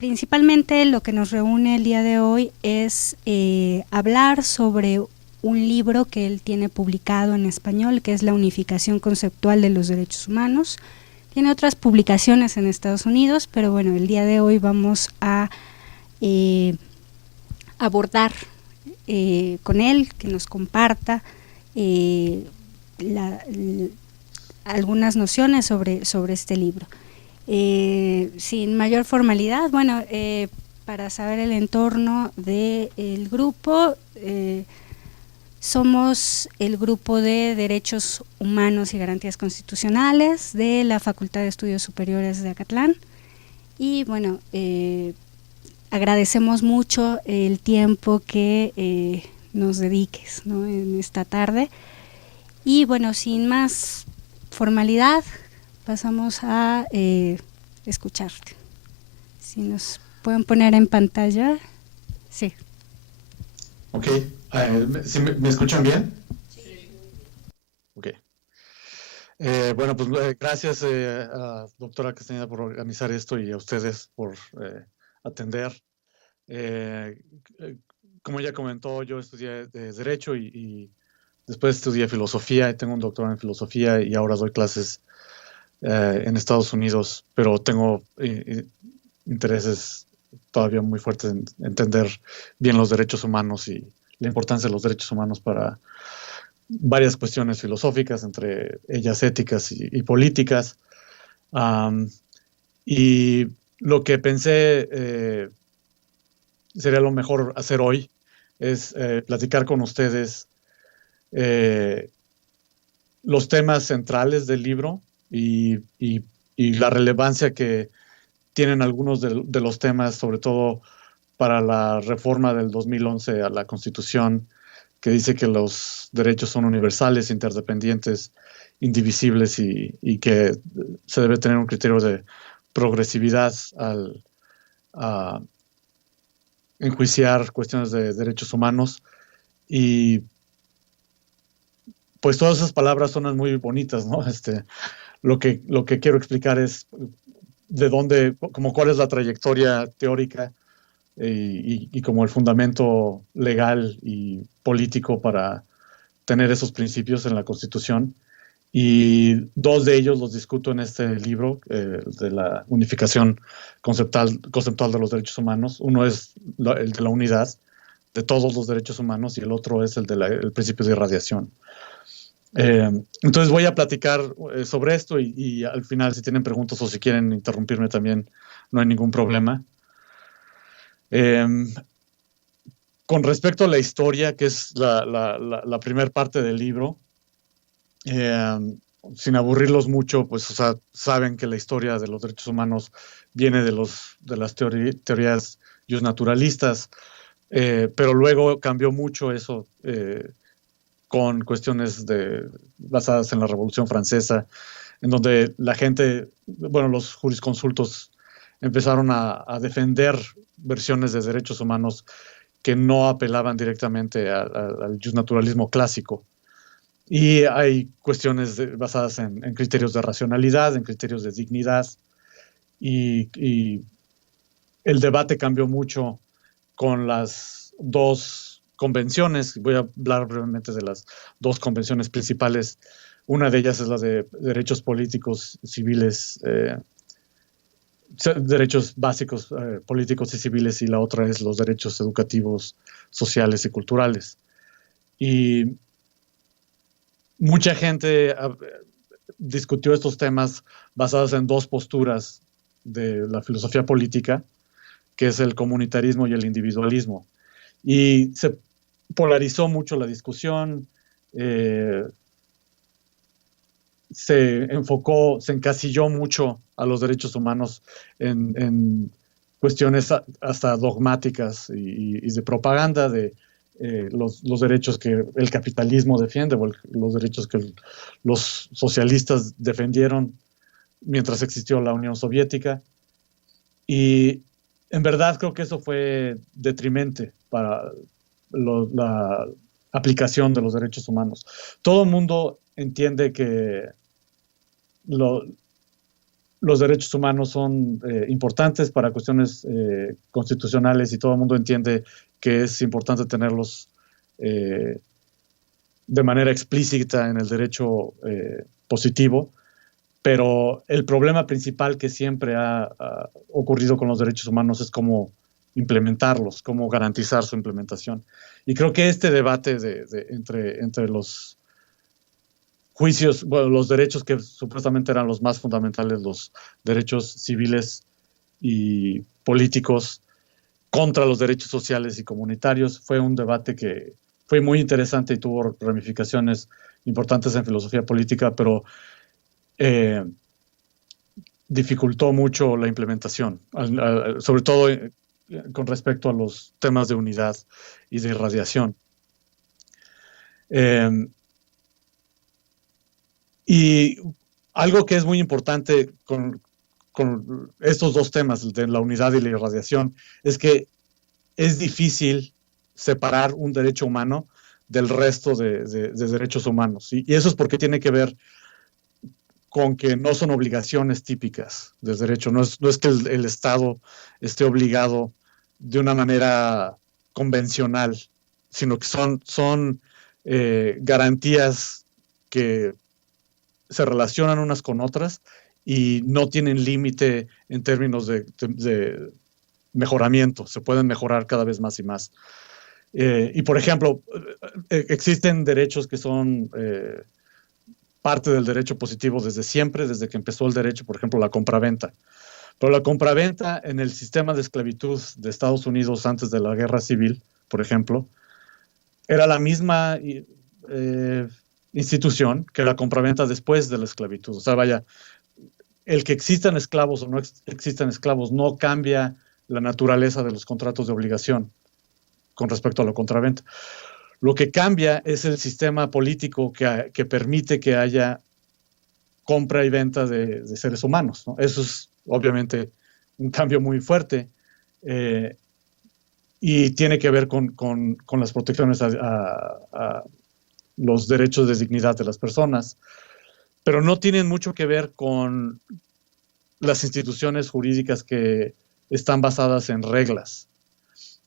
Principalmente lo que nos reúne el día de hoy es hablar sobre un libro que él tiene publicado en español, que es La unificación conceptual de los derechos humanos. Tiene otras publicaciones en Estados Unidos, pero bueno, el día de hoy vamos a eh, abordar con él, que nos comparta eh, algunas nociones sobre este libro. Sin mayor formalidad, bueno, para saber el entorno del grupo, somos el grupo de Derechos Humanos y Garantías Constitucionales de la Facultad de Estudios Superiores de Acatlán. Y bueno, agradecemos mucho el tiempo que nos dediques, ¿no?, en esta tarde. Y bueno, sin más formalidad, pasamos a escucharte. Si nos pueden poner en pantalla. Sí. Ok, ¿sí me escuchan bien? Ok. Bueno, pues gracias a doctora Castañeda por organizar esto y a ustedes por atender. Eh, eh, Como ya comentó, yo estudié Derecho y después estudié Filosofía y tengo un doctorado en Filosofía y ahora doy clases en Estados Unidos, pero tengo intereses todavía muy fuertes en entender bien los derechos humanos y la importancia de los derechos humanos para varias cuestiones filosóficas, entre ellas éticas y políticas. Um, y lo que pensé sería lo mejor hacer hoy es platicar con ustedes eh, los temas centrales del libro y la relevancia que tienen algunos de los temas, sobre todo para la reforma del 2011 a la Constitución, que dice que los derechos son universales, interdependientes, indivisibles y que se debe tener un criterio de progresividad al enjuiciar cuestiones de derechos humanos. Y pues todas esas palabras son muy bonitas, ¿no? Lo que quiero explicar es de dónde, como cuál es la trayectoria teórica y como el fundamento legal y político para tener esos principios en la Constitución. Y dos de ellos los discuto en este libro, de la unificación conceptual de los derechos humanos. Uno es el de la unidad de todos los derechos humanos y el otro es el principio de irradiación. Entonces voy a platicar sobre esto y al final, si tienen preguntas o si quieren interrumpirme también, no hay ningún problema. Eh, con respecto a la historia, que es la primera parte del libro, eh, sin aburrirlos mucho, pues, o sea, saben que la historia de los derechos humanos viene de las teorías justnaturalistas, pero luego cambió mucho eso con cuestiones basadas en la Revolución Francesa, en donde la gente, bueno, los jurisconsultos empezaron a defender versiones de derechos humanos que no apelaban directamente al justnaturalismo clásico. Y hay cuestiones basadas en criterios de racionalidad, en criterios de dignidad, y el debate cambió mucho con las dos convenciones. Voy a hablar brevemente de las dos convenciones principales. Una de ellas es la de derechos políticos, civiles, derechos básicos políticos y civiles, y la otra es los derechos educativos, sociales y culturales. Y mucha gente discutió estos temas basados en dos posturas de la filosofía política, que es el comunitarismo y el individualismo. Y se polarizó mucho la discusión, eh, se encasilló mucho a los derechos humanos en cuestiones hasta dogmáticas y de propaganda de los derechos que el capitalismo defiende, o los derechos que los socialistas defendieron mientras existió la Unión Soviética. Y en verdad creo que eso fue detrimente para la aplicación de los derechos humanos. Todo el mundo entiende que lo, los derechos humanos son importantes para cuestiones constitucionales y todo el mundo entiende que es importante tenerlos de manera explícita en el derecho positivo, pero el problema principal que siempre ha ocurrido con los derechos humanos es cómo implementarlos, cómo garantizar su implementación. Y creo que este debate entre los juicios, bueno, los derechos que supuestamente eran los más fundamentales, los derechos civiles y políticos contra los derechos sociales y comunitarios, fue un debate que fue muy interesante y tuvo ramificaciones importantes en filosofía política, pero dificultó mucho la implementación, sobre todo con respecto a los temas de unidad y de irradiación. Y algo que es muy importante con estos dos temas, de la unidad y la irradiación, es que es difícil separar un derecho humano del resto de derechos humanos. Y eso es porque tiene que ver con que no son obligaciones típicas del derecho. No es que el Estado esté obligado de una manera convencional, sino que son garantías que se relacionan unas con otras y no tienen límite en términos de mejoramiento. Se pueden mejorar cada vez más y más. Y, por ejemplo, existen derechos que son parte del derecho positivo desde siempre, desde que empezó el derecho, por ejemplo, la compraventa. Pero la compraventa en el sistema de esclavitud de Estados Unidos antes de la Guerra Civil, por ejemplo, era la misma institución que la compraventa después de la esclavitud. O sea, vaya, el que existan esclavos o no existan esclavos no cambia la naturaleza de los contratos de obligación con respecto a la compraventa. Lo que cambia es el sistema político que permite que haya compra y venta de seres humanos, ¿no? Eso es obviamente un cambio muy fuerte y tiene que ver con las protecciones a los derechos de dignidad de las personas, pero no tienen mucho que ver con las instituciones jurídicas que están basadas en reglas.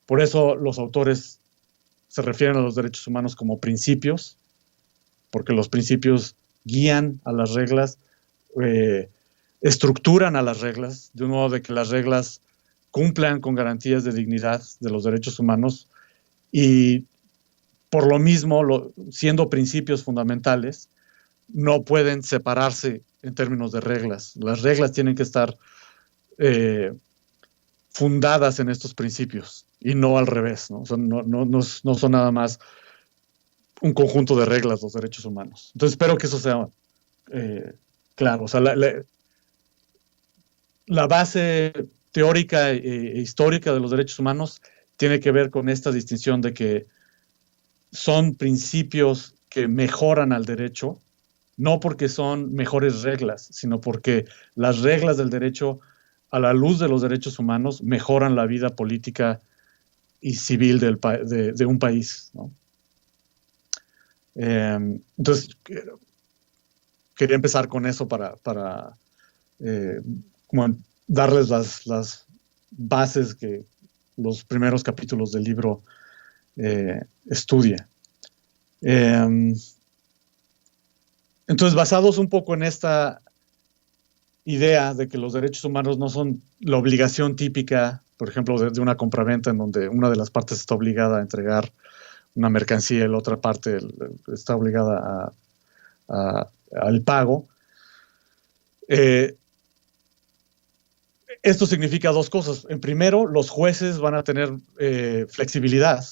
Por eso los autores se refieren a los derechos humanos como principios, porque los principios guían a las reglas, estructuran a las reglas, de un modo de que las reglas cumplan con garantías de dignidad de los derechos humanos y por lo mismo, siendo principios fundamentales, no pueden separarse en términos de reglas. Las reglas tienen que estar fundadas en estos principios y no al revés, ¿no? O sea, no son nada más un conjunto de reglas los derechos humanos. Entonces espero que eso sea claro. O sea, la base teórica e histórica de los derechos humanos tiene que ver con esta distinción de que son principios que mejoran al derecho, no porque son mejores reglas, sino porque las reglas del derecho, a la luz de los derechos humanos, mejoran la vida política y civil de un país, ¿no? Entonces, quería empezar con eso para como darles las bases que los primeros capítulos del libro estudia. Entonces, basados un poco en esta idea de que los derechos humanos no son la obligación típica, por ejemplo, de una compraventa en donde una de las partes está obligada a entregar una mercancía y la otra parte está obligada al pago. Esto significa dos cosas. En primero, los jueces van a tener flexibilidad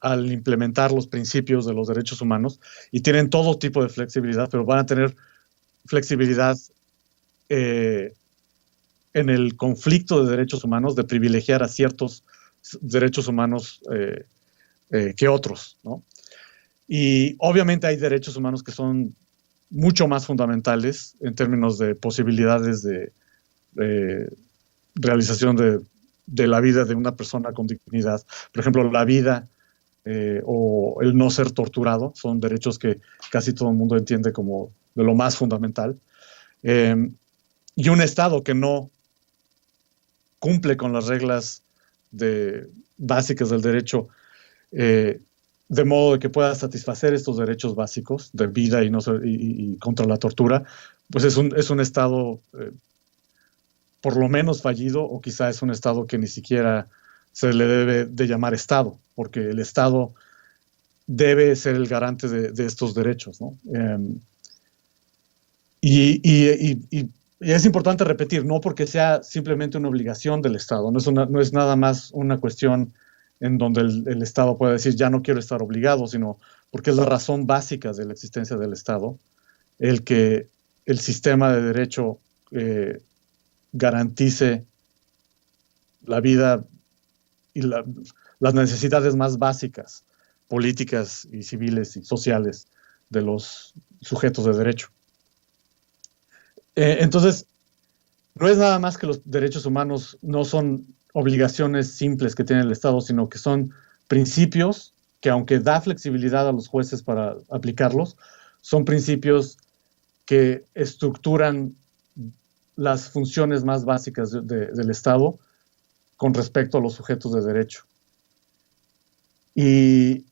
al implementar los principios de los derechos humanos y tienen todo tipo de flexibilidad, pero van a tener flexibilidad en el conflicto de derechos humanos de privilegiar a ciertos derechos humanos que otros, ¿no? Y obviamente hay derechos humanos que son mucho más fundamentales en términos de posibilidades de realización de la vida de una persona con dignidad. Por ejemplo, la vida o el no ser torturado son derechos que casi todo el mundo entiende como de lo más fundamental. y un Estado que no cumple con las reglas básicas del derecho, de modo de que pueda satisfacer estos derechos básicos de vida y contra la tortura, pues es un Estado por lo menos fallido, o quizá es un Estado que ni siquiera se le debe de llamar Estado, porque el Estado debe ser el garante de estos derechos, ¿no? Y es importante repetir, no porque sea simplemente una obligación del Estado, no es nada más una cuestión en donde el Estado puede decir ya no quiero estar obligado, sino porque es la razón básica de la existencia del Estado, el que el sistema de derecho garantice la vida y las necesidades más básicas, políticas y civiles y sociales de los sujetos de derecho. Entonces, no es nada más que los derechos humanos no son obligaciones simples que tiene el Estado, sino que son principios que, aunque da flexibilidad a los jueces para aplicarlos, son principios que estructuran las funciones más básicas del Estado con respecto a los sujetos de derecho. Y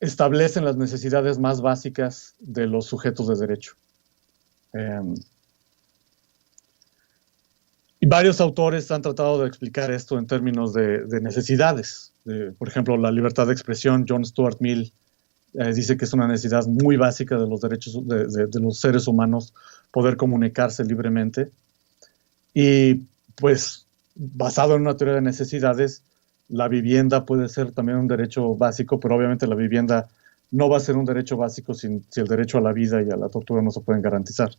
establecen las necesidades más básicas de los sujetos de derecho. Y varios autores han tratado de explicar esto en términos de necesidades. Por ejemplo, la libertad de expresión, John Stuart Mill dice que es una necesidad muy básica de los derechos de los seres humanos poder comunicarse libremente. Y pues, basado en una teoría de necesidades, la vivienda puede ser también un derecho básico, pero obviamente la vivienda no va a ser un derecho básico si el derecho a la vida y a la tortura no se pueden garantizar.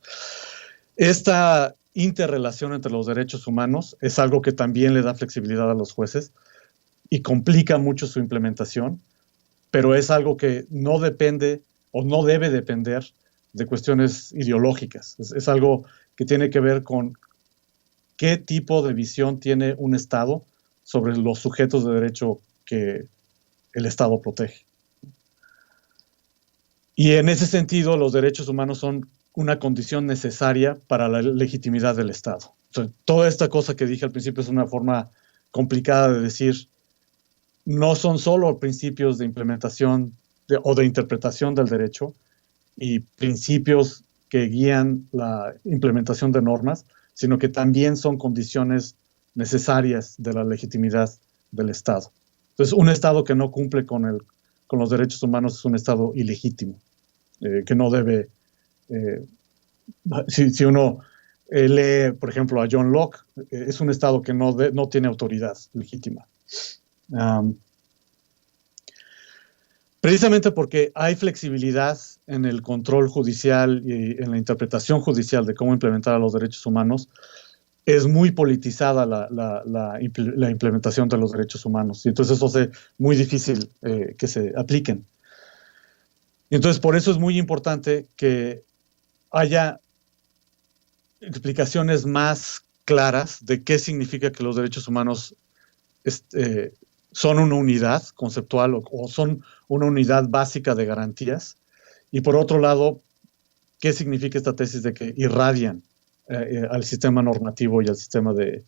Esta interrelación entre los derechos humanos es algo que también le da flexibilidad a los jueces y complica mucho su implementación, pero es algo que no depende o no debe depender de cuestiones ideológicas. Es algo que tiene que ver con qué tipo de visión tiene un Estado sobre los sujetos de derecho que el Estado protege. Y en ese sentido, los derechos humanos son una condición necesaria para la legitimidad del Estado. Entonces, toda esta cosa que dije al principio es una forma complicada de decir, no son solo principios de implementación o de interpretación del derecho y principios que guían la implementación de normas, sino que también son condiciones necesarias de la legitimidad del Estado. Entonces, un Estado que no cumple con los derechos humanos es un Estado ilegítimo, que no debe... si uno lee, por ejemplo, a John Locke, es un Estado que no tiene autoridad legítima. Precisamente porque hay flexibilidad en el control judicial y en la interpretación judicial de cómo implementar a los derechos humanos, es muy politizada la implementación de los derechos humanos. Y entonces eso hace muy difícil que se apliquen. Y entonces por eso es muy importante que haya explicaciones más claras de qué significa que los derechos humanos son una unidad conceptual o son una unidad básica de garantías. Y por otro lado, ¿qué significa esta tesis de que irradian al sistema normativo y al sistema de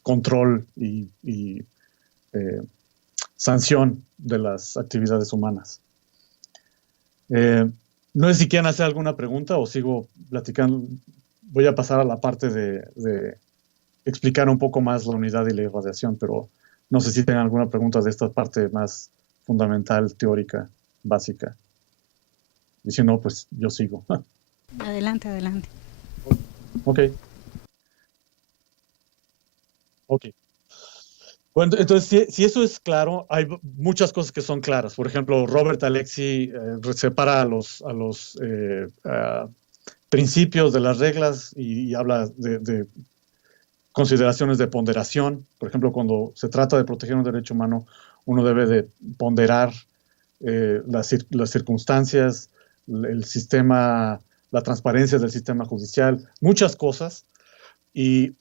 control y sanción de las actividades humanas? No sé si quieren hacer alguna pregunta o sigo platicando. Voy a pasar a la parte de explicar un poco más la unidad y la irradiación, pero no sé si tengan alguna pregunta de esta parte más fundamental, teórica, básica. Y si no, pues yo sigo. Adelante, adelante. Ok. Bueno, entonces, si eso es claro, hay muchas cosas que son claras. Por ejemplo, Robert Alexy separa a los principios de las reglas y habla de consideraciones de ponderación. Por ejemplo, cuando se trata de proteger un derecho humano, uno debe de ponderar las circunstancias, el sistema, la transparencia del sistema judicial, muchas cosas. Y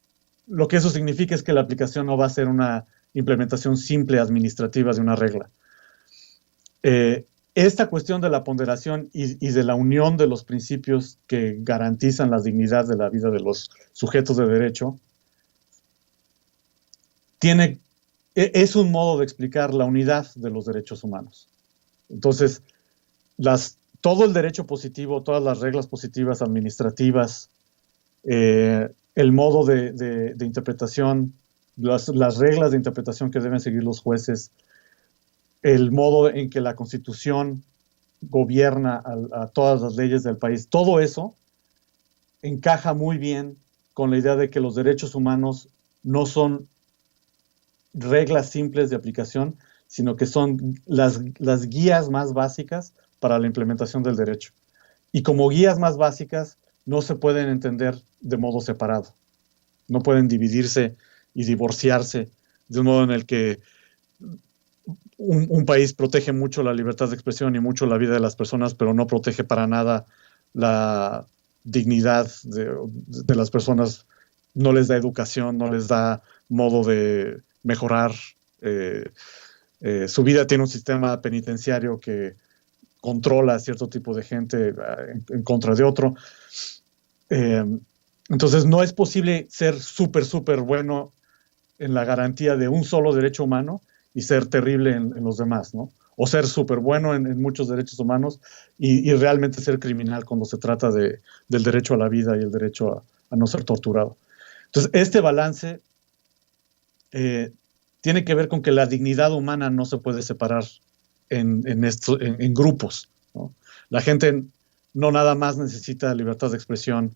lo que eso significa es que la aplicación no va a ser una implementación simple administrativa de una regla. esta cuestión de la ponderación y de la unión de los principios que garantizan la dignidad de la vida de los sujetos de derecho es un modo de explicar la unidad de los derechos humanos. Entonces, todo el derecho positivo, todas las reglas positivas administrativas, el modo de interpretación, las reglas de interpretación que deben seguir los jueces, el modo en que la Constitución gobierna a todas las leyes del país, todo eso encaja muy bien con la idea de que los derechos humanos no son reglas simples de aplicación, sino que son las guías más básicas para la implementación del derecho. Y como guías más básicas, no se pueden entender de modo separado. No pueden dividirse y divorciarse de un modo en el que un país protege mucho la libertad de expresión y mucho la vida de las personas, pero no protege para nada la dignidad de las personas, no les da educación, no les da modo de mejorar su vida. Tiene un sistema penitenciario que controla a cierto tipo de gente en contra de otro. Entonces no es posible ser súper bueno en la garantía de un solo derecho humano y ser terrible en los demás, ¿no? O ser súper bueno en muchos derechos humanos y realmente ser criminal cuando se trata del derecho a la vida y el derecho a no ser torturado. Entonces, este balance tiene que ver con que la dignidad humana no se puede separar en grupos, ¿no? La gente no nada más necesita libertad de expresión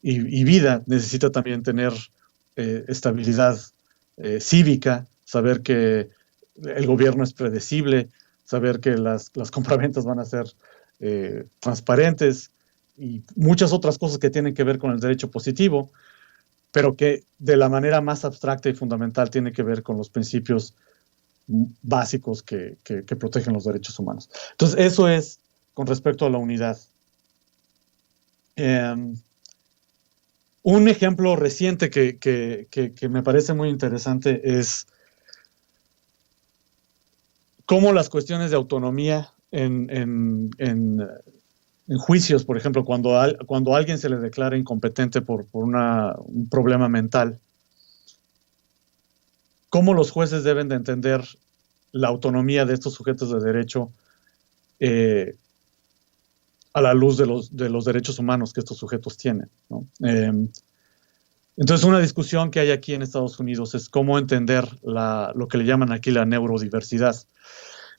y vida, necesita también tener estabilidad cívica, saber que el gobierno es predecible, saber que las compraventas van a ser transparentes y muchas otras cosas que tienen que ver con el derecho positivo, pero que de la manera más abstracta y fundamental tiene que ver con los principios básicos que protegen los derechos humanos. Entonces, eso es con respecto a la unidad. Un ejemplo reciente que me parece muy interesante es cómo las cuestiones de autonomía en juicios, por ejemplo, cuando a alguien se le declara incompetente por un problema mental, cómo los jueces deben de entender la autonomía de estos sujetos de derecho a la luz de los derechos humanos que estos sujetos tienen, ¿no? Entonces, una discusión que hay aquí en Estados Unidos es cómo entender lo que le llaman aquí la neurodiversidad.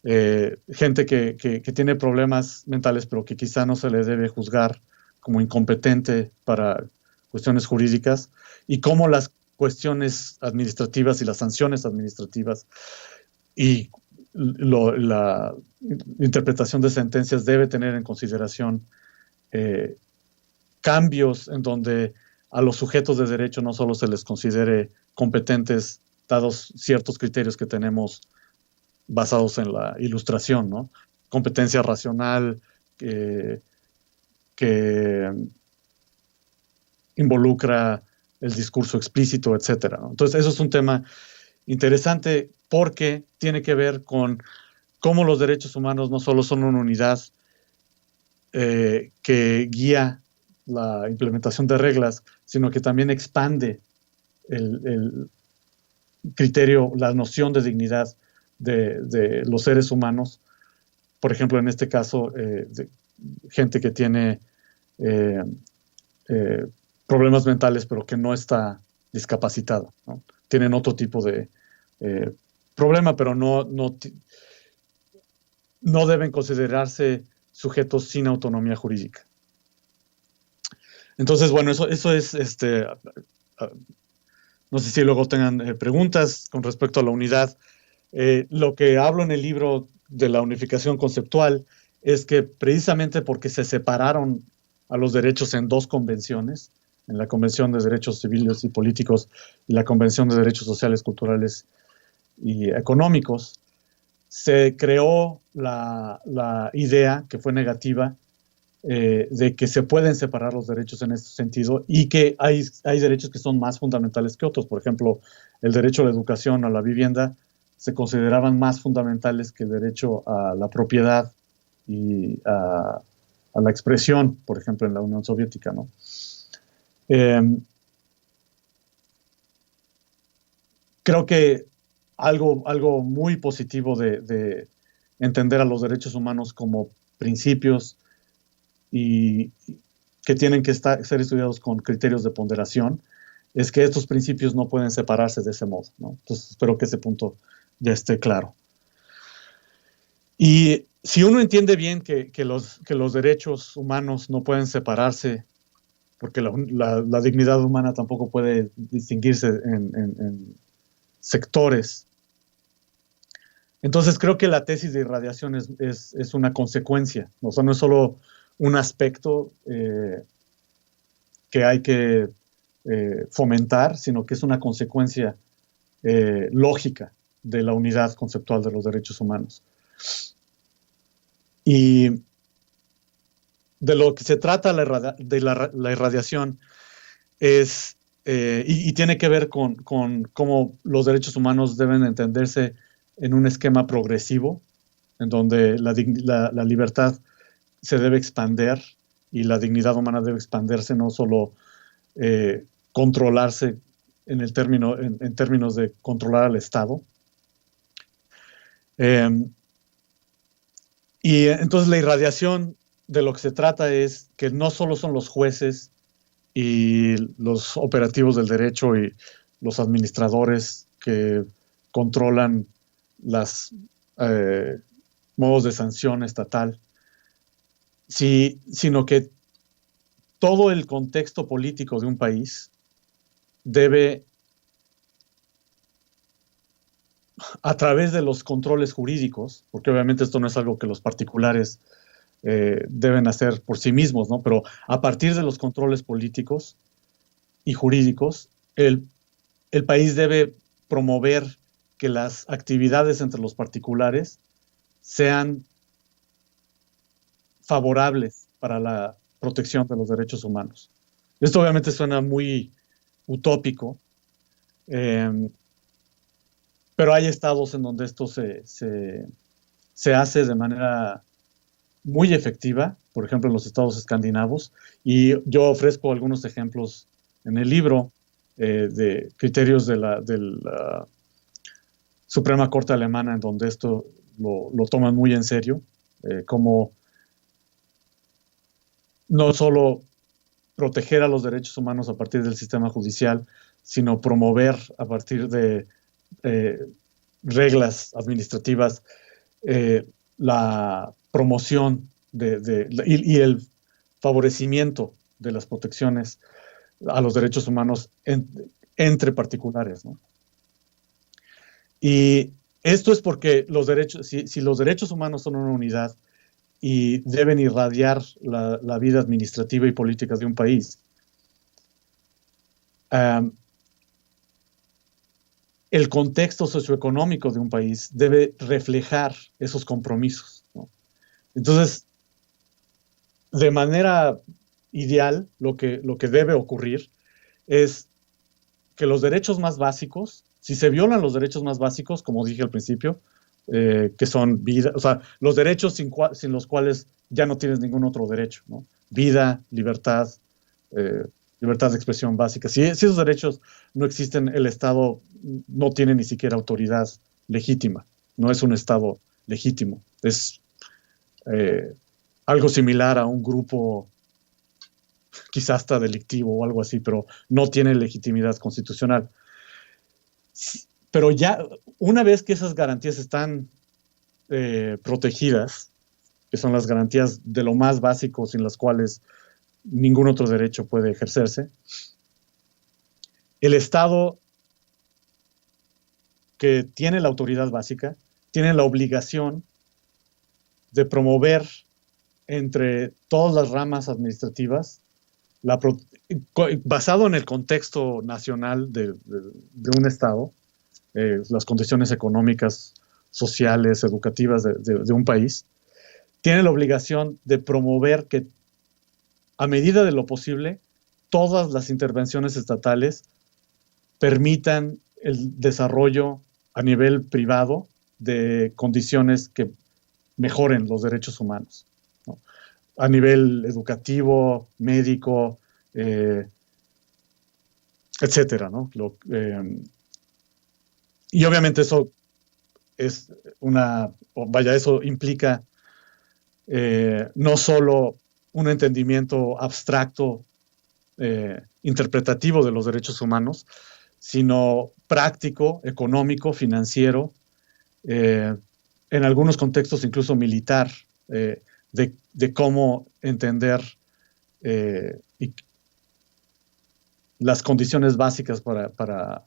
Gente que tiene problemas mentales, pero que quizá no se le debe juzgar como incompetente para cuestiones jurídicas, y cómo las cuestiones administrativas y las sanciones administrativas y la interpretación de sentencias debe tener en consideración cambios en donde a los sujetos de derecho no solo se les considere competentes dados ciertos criterios que tenemos basados en la ilustración, ¿no? Competencia racional que involucra el discurso explícito, etcétera, ¿no? Entonces, eso es un tema interesante porque tiene que ver con cómo los derechos humanos no solo son una unidad que guía la implementación de reglas, sino que también expande el criterio, la noción de dignidad de los seres humanos. Por ejemplo, en este caso, gente que tiene problemas mentales, pero que no está discapacitada, ¿no? Tienen otro tipo de problema, pero no deben considerarse sujetos sin autonomía jurídica. Entonces, bueno, eso es, no sé si luego tengan preguntas con respecto a la unidad. Lo que hablo en el libro de la unificación conceptual es que precisamente porque se separaron a los derechos en dos convenciones, en la Convención de Derechos Civiles y Políticos y la Convención de Derechos Sociales, Culturales y Económicos, se creó la idea, que fue negativa, de que se pueden separar los derechos en este sentido y que hay derechos que son más fundamentales que otros. Por ejemplo, el derecho a la educación, a la vivienda, se consideraban más fundamentales que el derecho a la propiedad a la expresión, por ejemplo, en la Unión Soviética, ¿no? Creo que algo muy positivo de entender a los derechos humanos como principios y que tienen que ser estudiados con criterios de ponderación, es que estos principios no pueden separarse de ese modo, ¿no? Entonces, espero que ese punto ya esté claro. Y si uno entiende bien que los derechos humanos no pueden separarse, porque la dignidad humana tampoco puede distinguirse en sectores, entonces creo que la tesis de irradiación es una consecuencia, o sea, no es solo un aspecto que hay que fomentar, sino que es una consecuencia lógica de la unidad conceptual de los derechos humanos. Y de lo que se trata de la irradiación es, y tiene que ver con cómo los derechos humanos deben entenderse en un esquema progresivo, en donde la libertad se debe expander y la dignidad humana debe expandirse, no solo controlarse en términos de controlar al Estado. Y entonces la irradiación de lo que se trata es que no solo son los jueces y los operativos del derecho y los administradores que controlan los modos de sanción estatal, sino que todo el contexto político de un país debe, a través de los controles jurídicos, porque obviamente esto no es algo que los particulares deben hacer por sí mismos, ¿no? Pero a partir de los controles políticos y jurídicos, el país debe promover que las actividades entre los particulares sean favorables para la protección de los derechos humanos. Esto obviamente suena muy utópico, pero hay estados en donde esto se hace de manera muy efectiva, por ejemplo en los estados escandinavos, y yo ofrezco algunos ejemplos en el libro de criterios de la Suprema Corte Alemana, en donde esto lo toman muy en serio, como no solo proteger a los derechos humanos a partir del sistema judicial, sino promover a partir de reglas administrativas la promoción y el favorecimiento de las protecciones a los derechos humanos entre particulares, ¿no? Y esto es porque si los derechos humanos son una unidad y deben irradiar la vida administrativa y política de un país, el contexto socioeconómico de un país debe reflejar esos compromisos, ¿no? Entonces, de manera ideal, lo que debe ocurrir es que los derechos más básicos, si se violan los derechos más básicos, como dije al principio, que son vida, o sea, los derechos sin los cuales ya no tienes ningún otro derecho, ¿no? Vida, libertad, libertad de expresión básica. Si esos derechos no existen, el Estado no tiene ni siquiera autoridad legítima, no es un Estado legítimo, es algo similar a un grupo quizás hasta delictivo o algo así, pero no tiene legitimidad constitucional. Pero ya, una vez que esas garantías están protegidas, que son las garantías de lo más básico sin las cuales ningún otro derecho puede ejercerse, el Estado que tiene la autoridad básica tiene la obligación de promover entre todas las ramas administrativas, basado en el contexto nacional de un Estado, las condiciones económicas, sociales, educativas de un país, tiene la obligación de promover que, a medida de lo posible, todas las intervenciones estatales permitan el desarrollo a nivel privado de condiciones que mejoren los derechos humanos, ¿no? A nivel educativo, médico, etcétera, ¿no? Y obviamente eso es eso implica no solo un entendimiento abstracto, interpretativo de los derechos humanos, sino práctico, económico, financiero, en algunos contextos incluso militar, de cómo entender las condiciones básicas para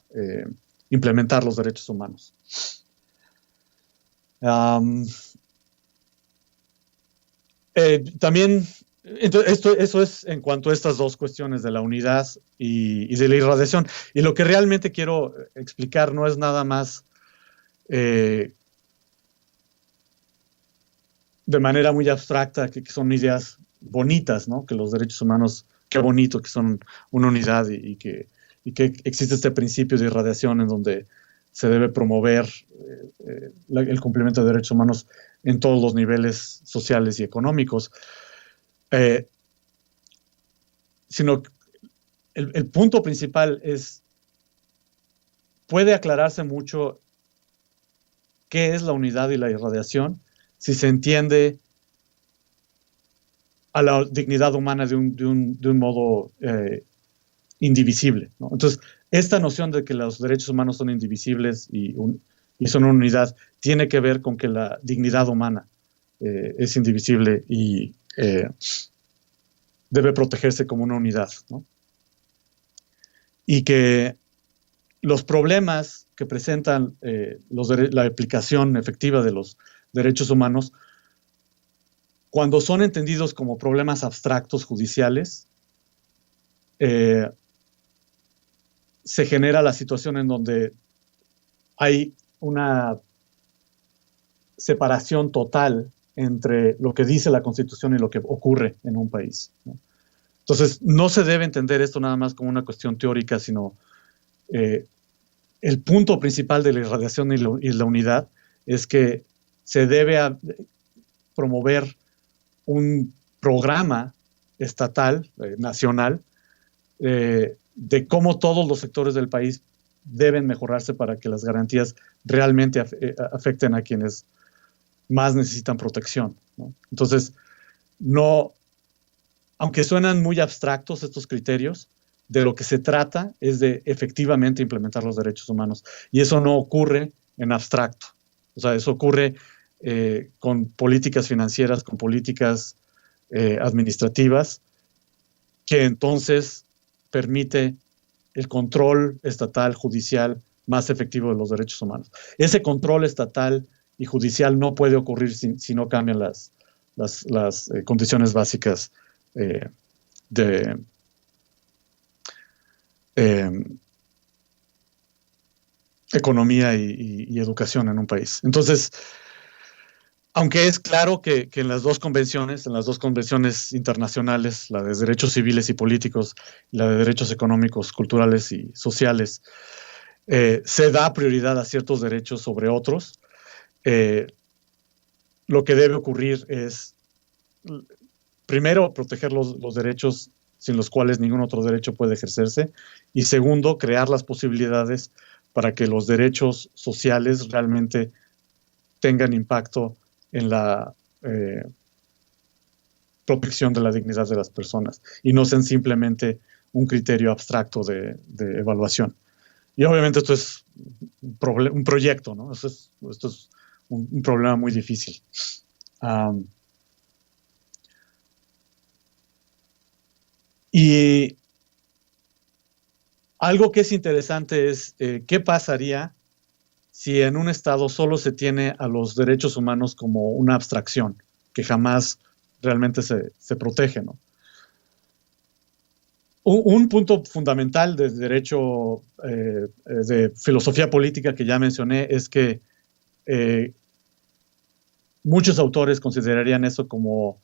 implementar los derechos humanos. También, eso es en cuanto a estas dos cuestiones de la unidad y de la irradiación. Y lo que realmente quiero explicar no es nada más de manera muy abstracta, que son ideas bonitas, ¿no? Que los derechos humanos, qué bonito que son una unidad y que existe este principio de irradiación en donde se debe promover el cumplimiento de derechos humanos en todos los niveles sociales y económicos. Sino el punto principal es, puede aclararse mucho qué es la unidad y la irradiación si se entiende a la dignidad humana de un modo indivisible, ¿no? Entonces, esta noción de que los derechos humanos son indivisibles y son una unidad tiene que ver con que la dignidad humana es indivisible y debe protegerse como una unidad, ¿no? Y que los problemas que presentan la aplicación efectiva de los derechos humanos, cuando son entendidos como problemas abstractos judiciales, se genera la situación en donde hay una separación total entre lo que dice la Constitución y lo que ocurre en un país, ¿no? Entonces, no se debe entender esto nada más como una cuestión teórica, sino el punto principal de la irradiación y la unidad es que se debe promover un programa estatal, nacional, de cómo todos los sectores del país deben mejorarse para que las garantías realmente afecten a quienes más necesitan protección, ¿no? Entonces, aunque suenan muy abstractos estos criterios, de lo que se trata es de efectivamente implementar los derechos humanos. Y eso no ocurre en abstracto. O sea, eso ocurre con políticas financieras, con políticas administrativas, que entonces permite el control estatal, judicial, más efectivo de los derechos humanos. Ese control estatal y judicial no puede ocurrir si no cambian las condiciones básicas de economía y educación en un país. Entonces, aunque es claro que en las dos convenciones internacionales, la de derechos civiles y políticos y la de derechos económicos, culturales y sociales, se da prioridad a ciertos derechos sobre otros, lo que debe ocurrir es, primero, proteger los derechos sin los cuales ningún otro derecho puede ejercerse, y segundo, crear las posibilidades para que los derechos sociales realmente tengan impacto en la protección de la dignidad de las personas y no sean simplemente un criterio abstracto de evaluación. Y obviamente esto es un proyecto, ¿no? Esto es un problema muy difícil. Y algo que es interesante es qué pasaría si en un estado solo se tiene a los derechos humanos como una abstracción que jamás realmente se protege, ¿no? Un punto fundamental de derecho, de filosofía política que ya mencioné, es que muchos autores considerarían eso como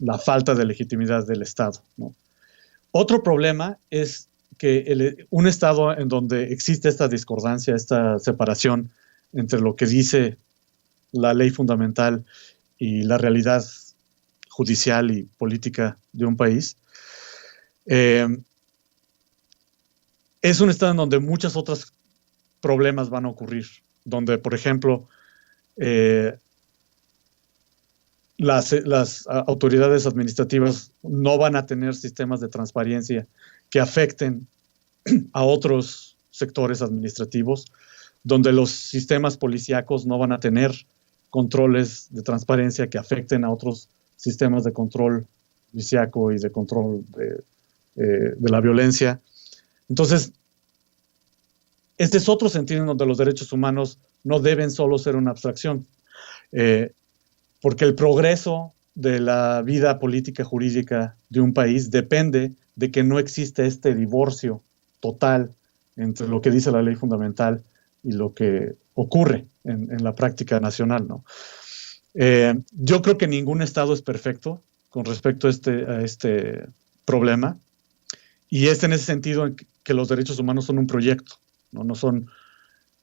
la falta de legitimidad del Estado, ¿no? Otro problema es que un Estado en donde existe esta discordancia, esta separación entre lo que dice la ley fundamental y la realidad judicial y política de un país. Es un estado en donde muchos otros problemas van a ocurrir, donde, por ejemplo, las autoridades administrativas no van a tener sistemas de transparencia que afecten a otros sectores administrativos, donde los sistemas policíacos no van a tener controles de transparencia que afecten a otros sistemas de control policíaco y de control de la violencia. Entonces, este es otro sentido en donde los derechos humanos no deben solo ser una abstracción, porque el progreso de la vida política jurídica de un país depende de que no existe este divorcio total entre lo que dice la ley fundamental y lo que ocurre en la práctica nacional, ¿no? Yo creo que ningún estado es perfecto con respecto a este problema, y en ese sentido en que los derechos humanos son un proyecto, ¿no? No son,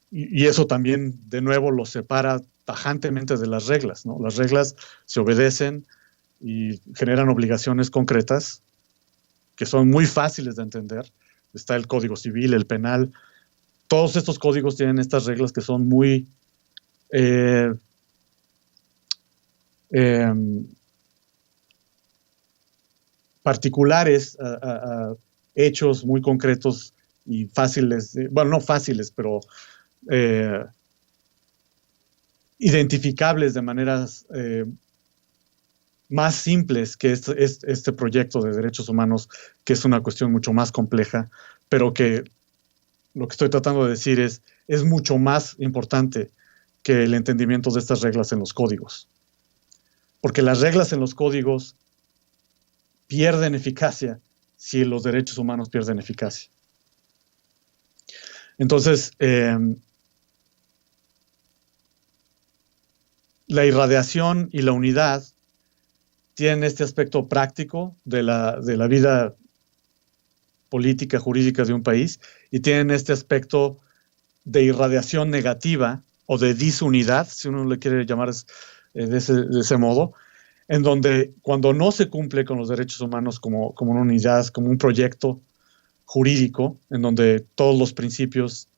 y eso también, de nuevo, los separa tajantemente de las reglas, ¿no? Las reglas se obedecen y generan obligaciones concretas que son muy fáciles de entender. Está el Código Civil, el Penal. Todos estos códigos tienen estas reglas que son muy particulares a hechos muy concretos y fáciles, bueno, no fáciles, pero identificables de maneras más simples que este proyecto de derechos humanos, que es una cuestión mucho más compleja, pero que lo que estoy tratando de decir es mucho más importante que el entendimiento de estas reglas en los códigos. Porque las reglas en los códigos pierden eficacia si los derechos humanos pierden eficacia. Entonces, la irradiación y la unidad tienen este aspecto práctico de la vida política, jurídica de un país, y tienen este aspecto de irradiación negativa o de disunidad, si uno le quiere llamar de ese modo, en donde cuando no se cumple con los derechos humanos como una unidad, como un proyecto jurídico, en donde todos los principios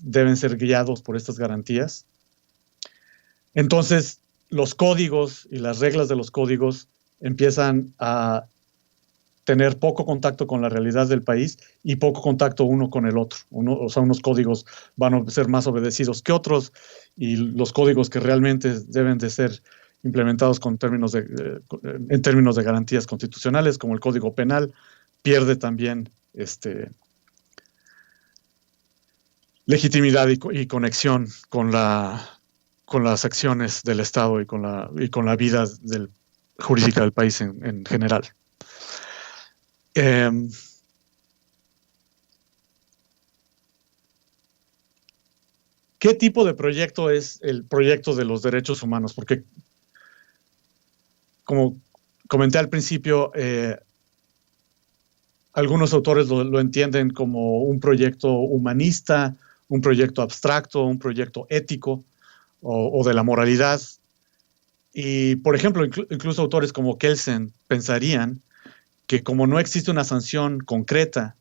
deben ser guiados por estas garantías, entonces los códigos y las reglas de los códigos empiezan a tener poco contacto con la realidad del país y poco contacto uno con el otro. O sea, unos códigos van a ser más obedecidos que otros, y los códigos que realmente deben de ser implementados en términos de garantías constitucionales, como el Código Penal, pierde también legitimidad y conexión con las acciones del Estado y con la vida jurídica del país en general. ¿Qué tipo de proyecto es el proyecto de los derechos humanos? Porque, como comenté al principio, algunos autores lo entienden como un proyecto humanista, un proyecto abstracto, un proyecto ético o de la moralidad. Y, por ejemplo, incluso autores como Kelsen pensarían que como no existe una sanción concreta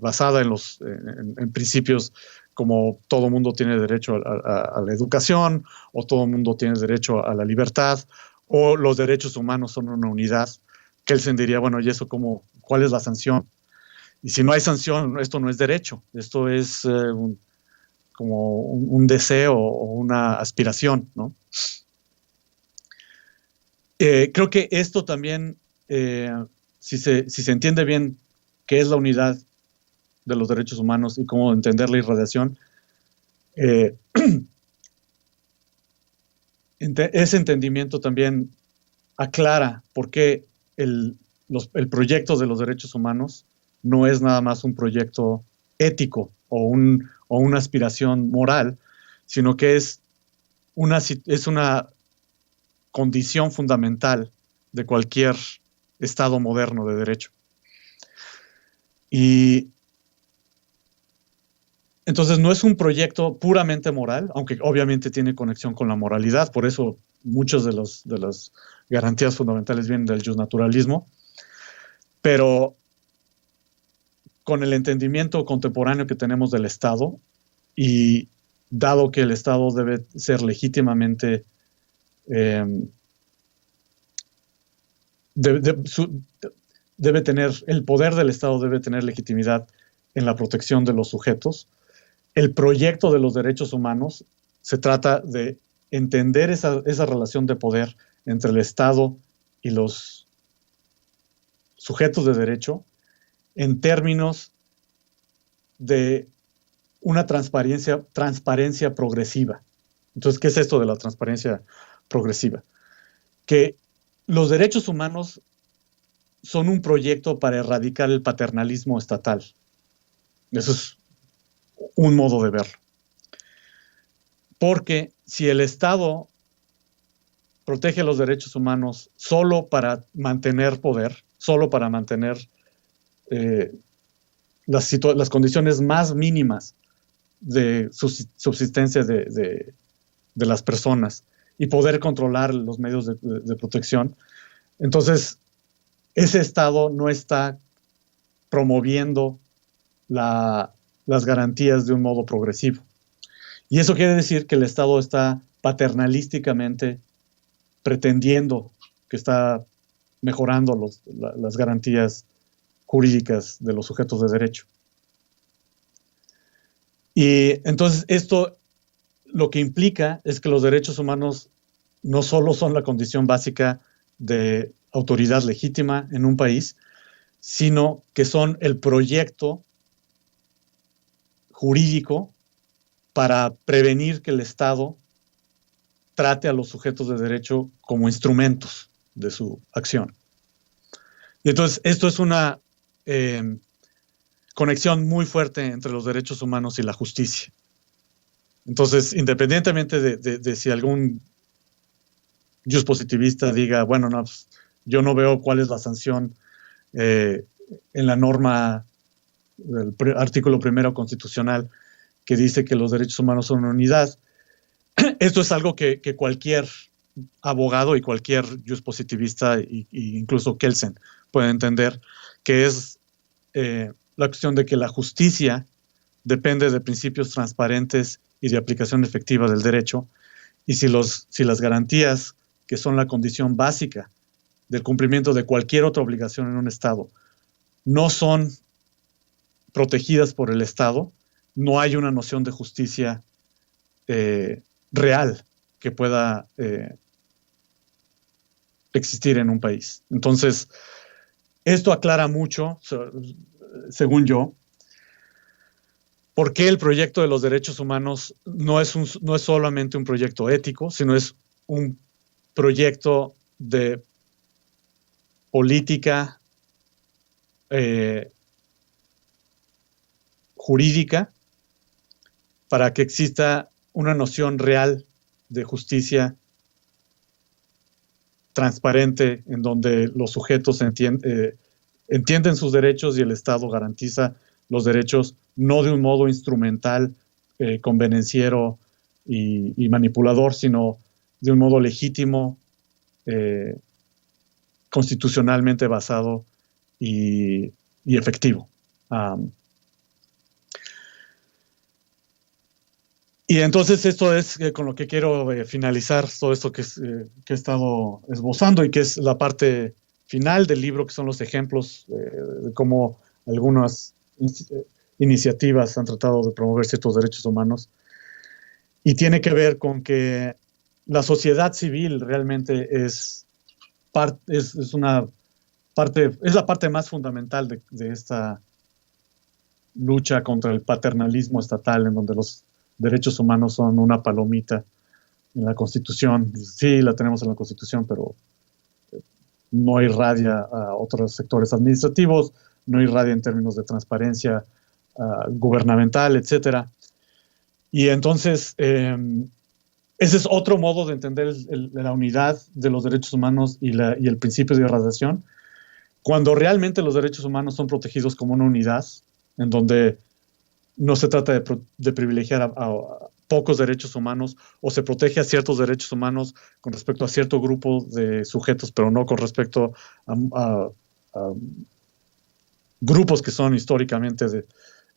basada en principios como todo mundo tiene derecho a la educación, o todo mundo tiene derecho a la libertad, o los derechos humanos son una unidad, Kelsen diría, bueno, ¿y eso cuál es la sanción? Y si no hay sanción, esto no es derecho, esto es como un deseo o una aspiración, ¿no? Creo que esto también, si se entiende bien qué es la unidad de los derechos humanos y cómo entender la irradiación, ese entendimiento también aclara por qué el proyecto de los derechos humanos no es nada más un proyecto ético o una aspiración moral, sino que es una condición fundamental de cualquier Estado moderno de derecho. Y Entonces no es un proyecto puramente moral, aunque obviamente tiene conexión con la moralidad, por eso muchas de las garantías fundamentales vienen del justnaturalismo, pero con el entendimiento contemporáneo que tenemos del Estado, y dado que el Estado debe ser legítimamente, debe tener, el poder del Estado debe tener legitimidad en la protección de los sujetos, el proyecto de los derechos humanos se trata de entender esa relación de poder entre el Estado y los sujetos de derecho en términos de una transparencia progresiva. Entonces, ¿qué es esto de la transparencia progresiva? Que los derechos humanos son un proyecto para erradicar el paternalismo estatal. Eso es un modo de verlo. Porque si el Estado protege los derechos humanos solo para mantener poder, solo para mantener las condiciones más mínimas de subsistencia de las personas y poder controlar los medios de protección, entonces ese Estado no está promoviendo las garantías de un modo progresivo. Y eso quiere decir que el Estado está paternalísticamente pretendiendo que está mejorando las garantías jurídicas de los sujetos de derecho. Y entonces esto lo que implica es que los derechos humanos no solo son la condición básica de autoridad legítima en un país, sino que son el proyecto jurídico para prevenir que el Estado trate a los sujetos de derecho como instrumentos de su acción. Y entonces esto es una conexión muy fuerte entre los derechos humanos y la justicia. Entonces, independientemente de si algún juspositivista diga, bueno, no, pues, yo no veo cuál es la sanción en la norma del artículo 1 constitucional que dice que los derechos humanos son una unidad. Esto es algo que cualquier abogado y cualquier juspositivista, incluso Kelsen, puede entender, que es la cuestión de que la justicia depende de principios transparentes y de aplicación efectiva del derecho, y si las garantías, que son la condición básica del cumplimiento de cualquier otra obligación en un Estado, no son protegidas por el Estado, no hay una noción de justicia real que pueda existir en un país. Entonces, esto aclara mucho, según yo, por qué el proyecto de los derechos humanos no es solamente un proyecto ético, sino es un proyecto de política jurídica para que exista una noción real de justicia transparente en donde los sujetos entienden sus derechos y el Estado garantiza los derechos no de un modo instrumental, convenenciero y manipulador, sino de un modo legítimo, constitucionalmente basado y efectivo. Y entonces esto es con lo que quiero finalizar todo esto que he estado esbozando y que es la parte final del libro, que son los ejemplos de cómo algunas iniciativas han tratado de promover ciertos derechos humanos. Y tiene que ver con que la sociedad civil realmente es la parte más fundamental de esta lucha contra el paternalismo estatal, en donde los derechos humanos son una palomita en la Constitución. Sí, la tenemos en la Constitución, pero no irradia a otros sectores administrativos, no irradia en términos de transparencia gubernamental, etc. Y entonces, ese es otro modo de entender la unidad de los derechos humanos y el principio de irradiación, cuando realmente los derechos humanos son protegidos como una unidad, en donde no se trata de privilegiar a pocos derechos humanos, o se protege a ciertos derechos humanos con respecto a cierto grupo de sujetos, pero no con respecto a grupos que son históricamente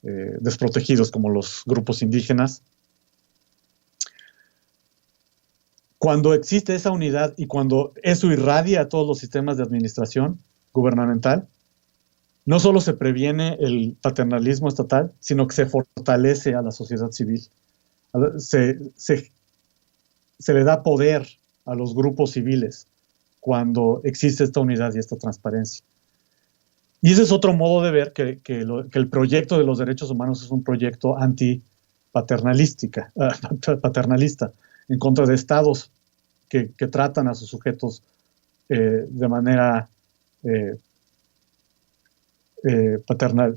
desprotegidos, como los grupos indígenas. Cuando existe esa unidad y cuando eso irradia a todos los sistemas de administración gubernamental, no solo se previene el paternalismo estatal, sino que se fortalece a la sociedad civil. Se le da poder a los grupos civiles cuando existe esta unidad y esta transparencia. Y ese es otro modo de ver que el proyecto de los derechos humanos es un proyecto antipaternalista, en contra de estados que tratan a sus sujetos de manera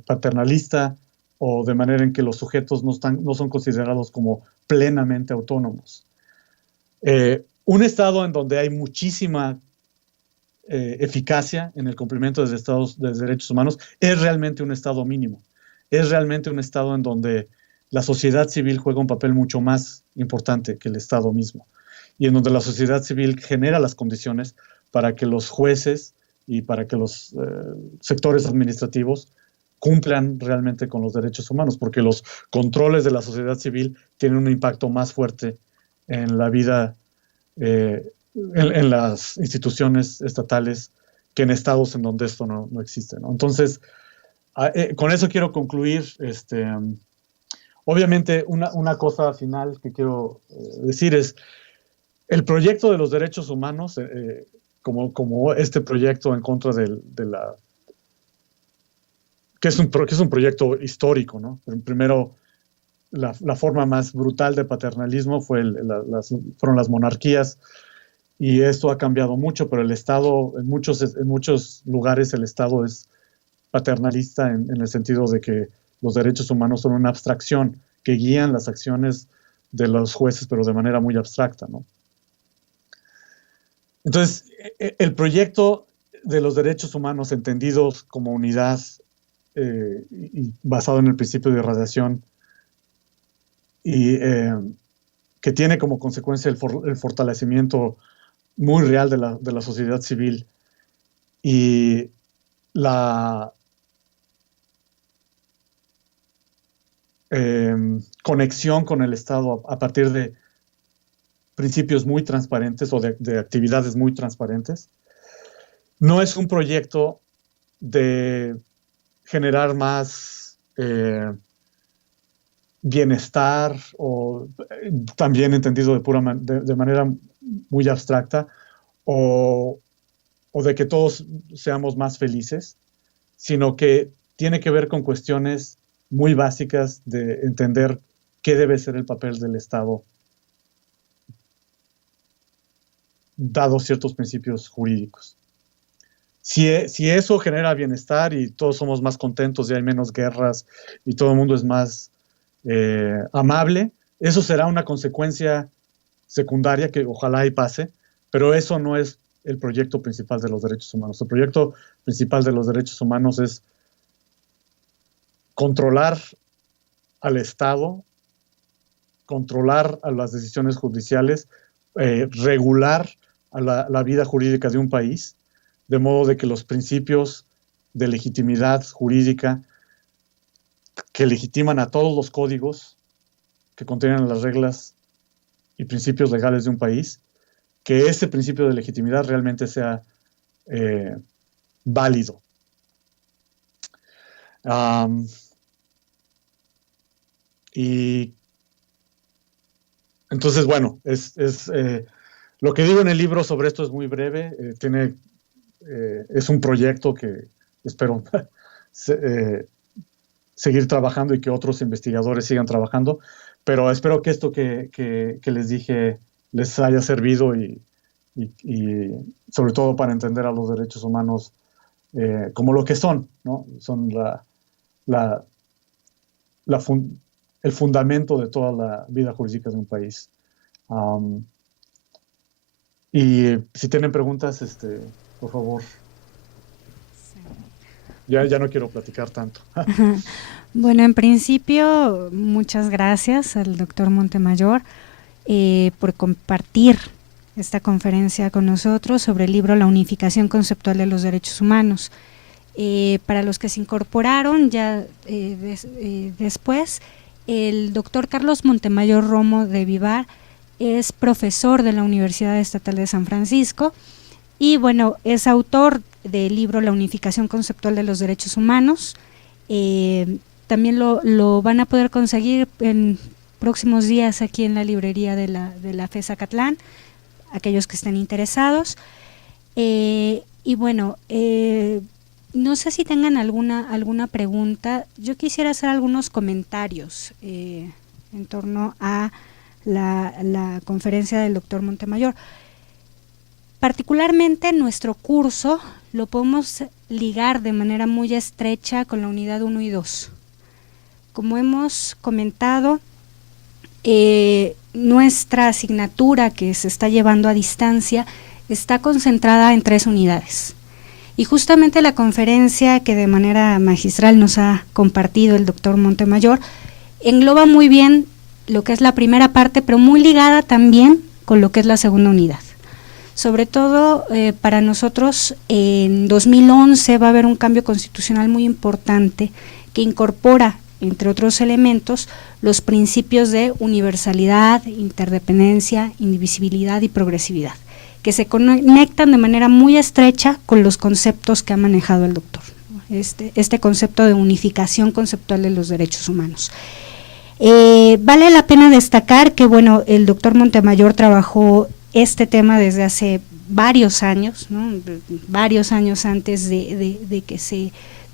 paternalista, o de manera en que los sujetos no son considerados como plenamente autónomos. Un estado en donde hay muchísima eficacia en el cumplimiento de derechos humanos es realmente un estado mínimo. Es realmente un estado en donde la sociedad civil juega un papel mucho más importante que el estado mismo, y en donde la sociedad civil genera las condiciones para que los jueces y para que los sectores administrativos cumplan realmente con los derechos humanos, porque los controles de la sociedad civil tienen un impacto más fuerte en la vida, en las instituciones estatales, que en estados en donde esto no existe, ¿no? Entonces, con eso quiero concluir. Obviamente, una cosa final que quiero decir es, el proyecto de los derechos humanos, como este proyecto en contra de la... que es un proyecto histórico, ¿no? Primero, la forma más brutal de paternalismo fueron las monarquías, y esto ha cambiado mucho, pero el Estado, en muchos lugares, el Estado es paternalista en el sentido de que los derechos humanos son una abstracción que guían las acciones de los jueces, pero de manera muy abstracta, ¿no? Entonces, el proyecto de los derechos humanos entendidos como unidad y basado en el principio de irradiación, y que tiene como consecuencia el fortalecimiento muy real de la sociedad civil y la conexión con el Estado a partir de principios muy transparentes, o de actividades muy transparentes, no es un proyecto de generar más bienestar, o también entendido de manera muy abstracta, o de que todos seamos más felices, sino que tiene que ver con cuestiones muy básicas de entender qué debe ser el papel del Estado, dados ciertos principios jurídicos. Si eso genera bienestar y todos somos más contentos y hay menos guerras y todo el mundo es más amable, eso será una consecuencia secundaria que ojalá y pase, pero eso no es el proyecto principal de los derechos humanos. El proyecto principal de los derechos humanos es controlar al Estado, controlar a las decisiones judiciales, regular a la vida jurídica de un país, de modo de que los principios de legitimidad jurídica que legitiman a todos los códigos que contienen las reglas y principios legales de un país, que ese principio de legitimidad realmente sea válido. Y entonces, bueno, lo que digo en el libro sobre esto es muy breve. Es un proyecto que espero seguir trabajando y que otros investigadores sigan trabajando, pero espero que esto que les dije les haya servido, y sobre todo para entender a los derechos humanos como lo que son, ¿no? Son el fundamento de toda la vida jurídica de un país. Y si tienen preguntas, por favor. Sí. ya no quiero platicar tanto. Bueno, en principio, muchas gracias al doctor Montemayor por compartir esta conferencia con nosotros sobre el libro La unificación conceptual de los derechos humanos. Para los que se incorporaron ya después, el doctor Carlos Montemayor Romo de Vivar es profesor de la Universidad Estatal de San Francisco y bueno, es autor del libro La unificación conceptual de los derechos humanos. También lo van a poder conseguir en próximos días aquí en la librería de la FES Acatlán, aquellos que estén interesados. Y bueno, no sé si tengan alguna pregunta. Yo quisiera hacer algunos comentarios en torno a la conferencia del doctor Montemayor. Particularmente nuestro curso lo podemos ligar de manera muy estrecha con la unidad 1 y 2. Como hemos comentado, nuestra asignatura que se está llevando a distancia está concentrada en 3 unidades. Y justamente la conferencia que de manera magistral nos ha compartido el doctor Montemayor engloba muy bien lo que es la primera parte, pero muy ligada también con lo que es la segunda unidad. Sobre todo para nosotros en 2011 va a haber un cambio constitucional muy importante que incorpora, entre otros elementos, los principios de universalidad, interdependencia, indivisibilidad y progresividad, que se conectan de manera muy estrecha con los conceptos que ha manejado el doctor, este concepto de unificación conceptual de los derechos humanos. Vale la pena destacar que bueno, el doctor Montemayor trabajó este tema desde hace varios años, ¿no? Varios años antes de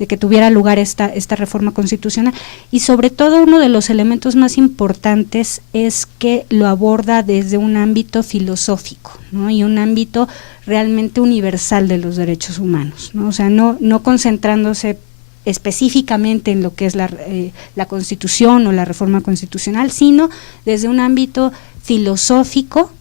que tuviera lugar esta reforma constitucional, y sobre todo uno de los elementos más importantes es que lo aborda desde un ámbito filosófico, ¿no? Y un ámbito realmente universal de los derechos humanos, ¿no? O sea, no concentrándose específicamente en lo que es la Constitución o la reforma constitucional, sino desde un ámbito filosófico.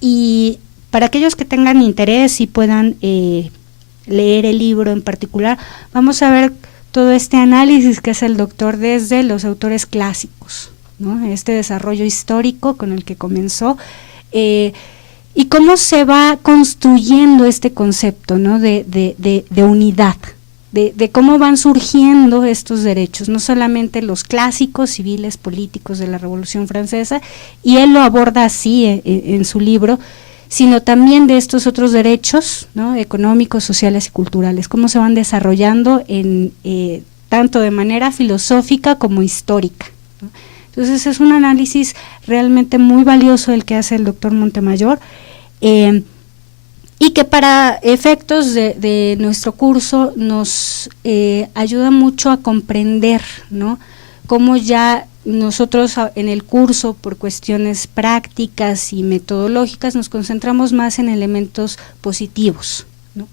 Y para aquellos que tengan interés y puedan leer el libro en particular, vamos a ver todo este análisis que hace el doctor desde los autores clásicos, ¿no? Este desarrollo histórico con el que comenzó y cómo se va construyendo este concepto, ¿no? de unidad, de cómo van surgiendo estos derechos, no solamente los clásicos civiles políticos de la Revolución Francesa, y él lo aborda así en su libro, sino también de estos otros derechos, ¿no? Económicos, sociales y culturales, cómo se van desarrollando tanto de manera filosófica como histórica, ¿no? Entonces es un análisis realmente muy valioso el que hace el doctor Montemayor, y que para efectos de nuestro curso nos ayuda mucho a comprender, ¿no? Cómo ya nosotros en el curso, por cuestiones prácticas y metodológicas, nos concentramos más en elementos positivos, ¿no?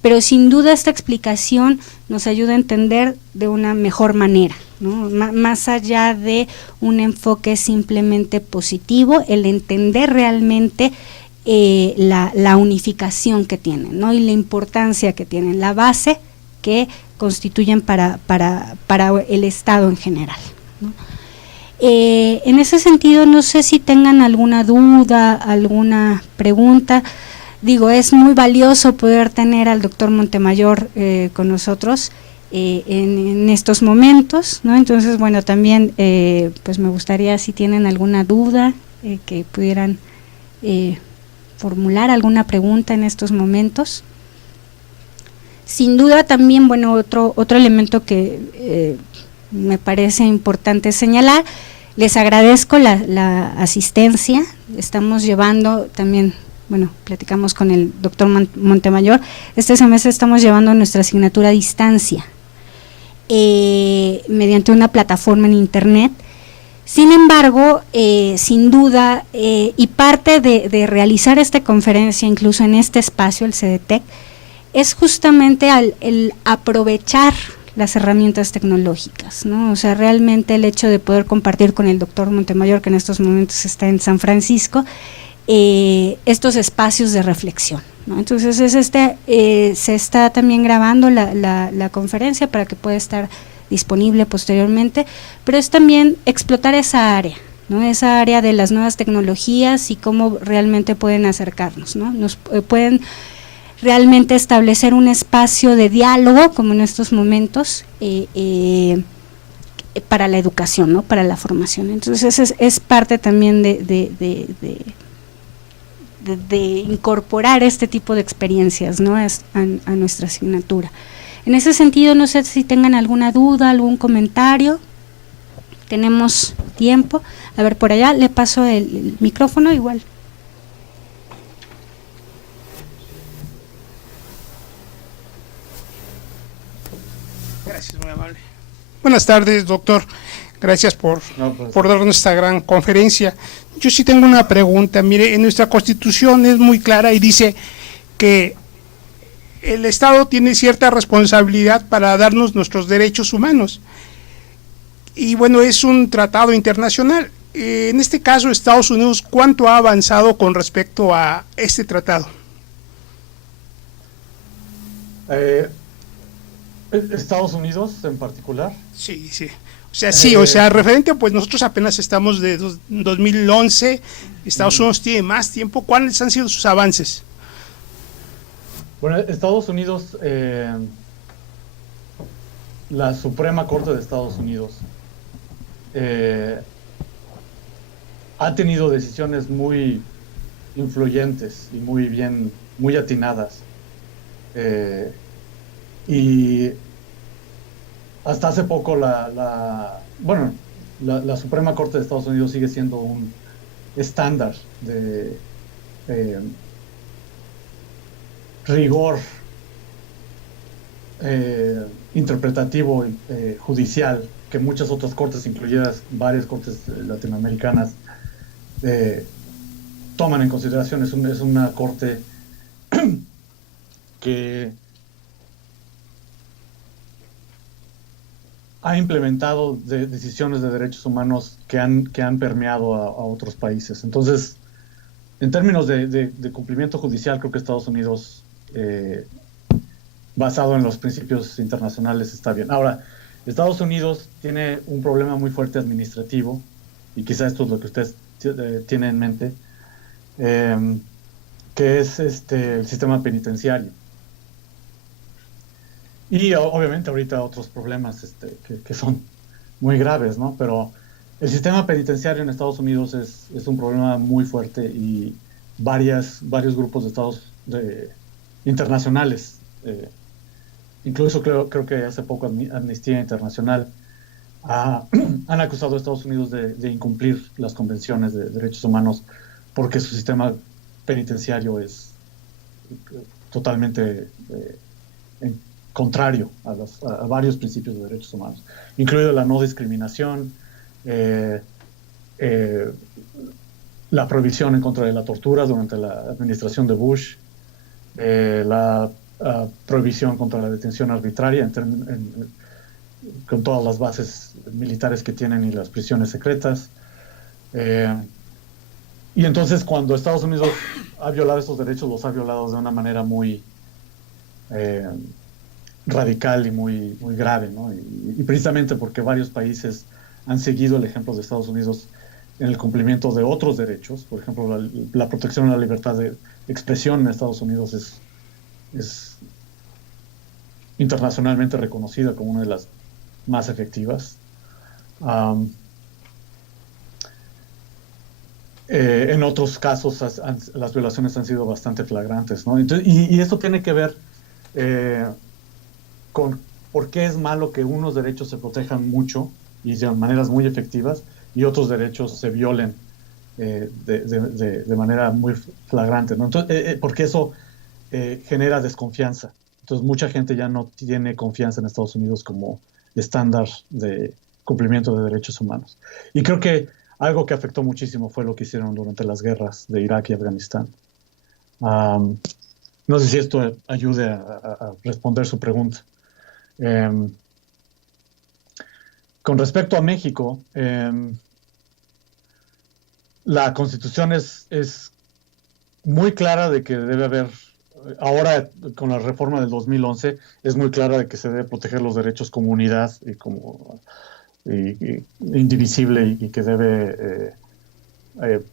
Pero sin duda esta explicación nos ayuda a entender de una mejor manera, ¿no? Más allá de un enfoque simplemente positivo, el entender realmente la unificación que tienen, ¿no? Y la importancia que tienen, la base que constituyen para el Estado en general, ¿no? En ese sentido, no sé si tengan alguna duda, alguna pregunta. Digo, es muy valioso poder tener al doctor Montemayor con nosotros en estos momentos, ¿no? Entonces, bueno, también pues me gustaría, si tienen alguna duda, que pudieran formular alguna pregunta en estos momentos. Sin duda también, bueno, otro elemento que me parece importante señalar, les agradezco la asistencia. Estamos llevando también, bueno, platicamos con el doctor Montemayor, este semestre estamos llevando nuestra asignatura a distancia mediante una plataforma en internet. Sin embargo, sin duda, y parte de realizar esta conferencia incluso en este espacio, el CDTEC, es justamente el aprovechar las herramientas tecnológicas, ¿no? O sea, realmente el hecho de poder compartir con el doctor Montemayor, que en estos momentos está en San Francisco, estos espacios de reflexión, ¿no? Entonces se está también grabando la conferencia para que pueda estar disponible posteriormente, pero es también explotar esa área, ¿no? Esa área de las nuevas tecnologías y cómo realmente pueden acercarnos, ¿no? Nos pueden realmente establecer un espacio de diálogo, como en estos momentos, para la educación, ¿no? Para la formación. Entonces es parte también de incorporar este tipo de experiencias, ¿no? a nuestra asignatura. En ese sentido, no sé si tengan alguna duda, algún comentario. Tenemos tiempo. A ver, por allá le paso el micrófono igual. Gracias, muy amable. Buenas tardes, doctor. Gracias por darnos esta gran conferencia. Yo sí tengo una pregunta. Mire, en nuestra Constitución es muy clara y dice que el Estado tiene cierta responsabilidad para darnos nuestros derechos humanos. Y bueno, es un tratado internacional. En este caso, Estados Unidos, ¿cuánto ha avanzado con respecto a este tratado? ¿Estados Unidos en particular? Sí, sí. O sea, referente, pues nosotros apenas estamos de 2011, Estados Unidos tiene más tiempo. ¿Cuáles han sido sus avances? Bueno, Estados Unidos, la Suprema Corte de Estados Unidos ha tenido decisiones muy influyentes y muy atinadas. Y hasta hace poco la Suprema Corte de Estados Unidos sigue siendo un estándar de rigor interpretativo judicial que muchas otras cortes, incluidas varias cortes latinoamericanas, toman en consideración. Es una corte que ha implementado decisiones de derechos humanos que han permeado a otros países. Entonces, en términos de cumplimiento judicial, creo que Estados Unidos, basado en los principios internacionales, está bien. Ahora, Estados Unidos tiene un problema muy fuerte administrativo, y quizá esto es lo que usted tiene en mente, que es el sistema penitenciario. Y obviamente ahorita otros problemas que son muy graves, ¿no? Pero el sistema penitenciario en Estados Unidos es un problema muy fuerte, y varios grupos de estados internacionales, incluso creo que hace poco Amnistía Internacional han acusado a Estados Unidos de incumplir las convenciones de derechos humanos porque su sistema penitenciario es totalmente contrario a varios principios de derechos humanos, incluido la no discriminación, la prohibición en contra de la tortura durante la administración de Bush, la prohibición contra la detención arbitraria con todas las bases militares que tienen y las prisiones secretas. Y entonces, cuando Estados Unidos ha violado estos derechos, los ha violado de una manera muy radical y muy grave, ¿no? Y precisamente porque varios países han seguido el ejemplo de Estados Unidos en el cumplimiento de otros derechos. Por ejemplo, la protección a la libertad de expresión en Estados Unidos es internacionalmente reconocida como una de las más efectivas. En otros casos las violaciones han sido bastante flagrantes, ¿no? Entonces, y esto tiene que ver con por qué es malo que unos derechos se protejan mucho y de maneras muy efectivas y otros derechos se violen de manera muy flagrante, ¿no? Entonces, porque eso genera desconfianza. Entonces, mucha gente ya no tiene confianza en Estados Unidos como estándar de cumplimiento de derechos humanos. Y creo que algo que afectó muchísimo fue lo que hicieron durante las guerras de Irak y Afganistán. No sé si esto ayude a responder su pregunta. Con respecto a México, la Constitución es muy clara de que debe haber ahora con la reforma del 2011 es muy clara de que se debe proteger los derechos como unidad y como indivisible y que debe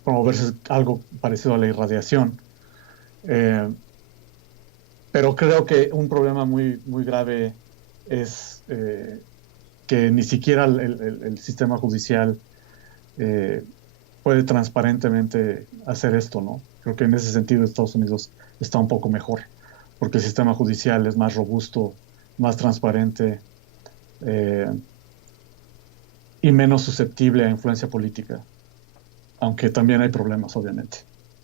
promoverse algo parecido a la irradiación. Pero creo que un problema muy, muy grave es que ni siquiera el sistema judicial puede transparentemente hacer esto, ¿no? Creo que en ese sentido Estados Unidos está un poco mejor, porque el sistema judicial es más robusto, más transparente y menos susceptible a influencia política, aunque también hay problemas, obviamente.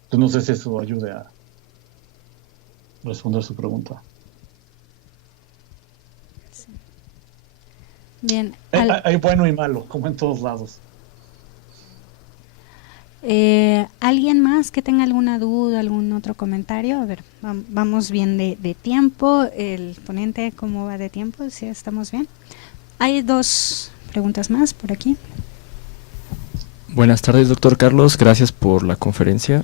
Entonces no sé si eso ayude a responder su pregunta. Sí. Bien. Hay bueno y malo, como en todos lados. ¿Alguien más que tenga alguna duda, algún otro comentario? A ver, vamos bien de tiempo. El ponente, ¿cómo va de tiempo? ¿Sí estamos bien? Hay 2 preguntas más por aquí. Buenas tardes, doctor Carlos. Gracias por la conferencia.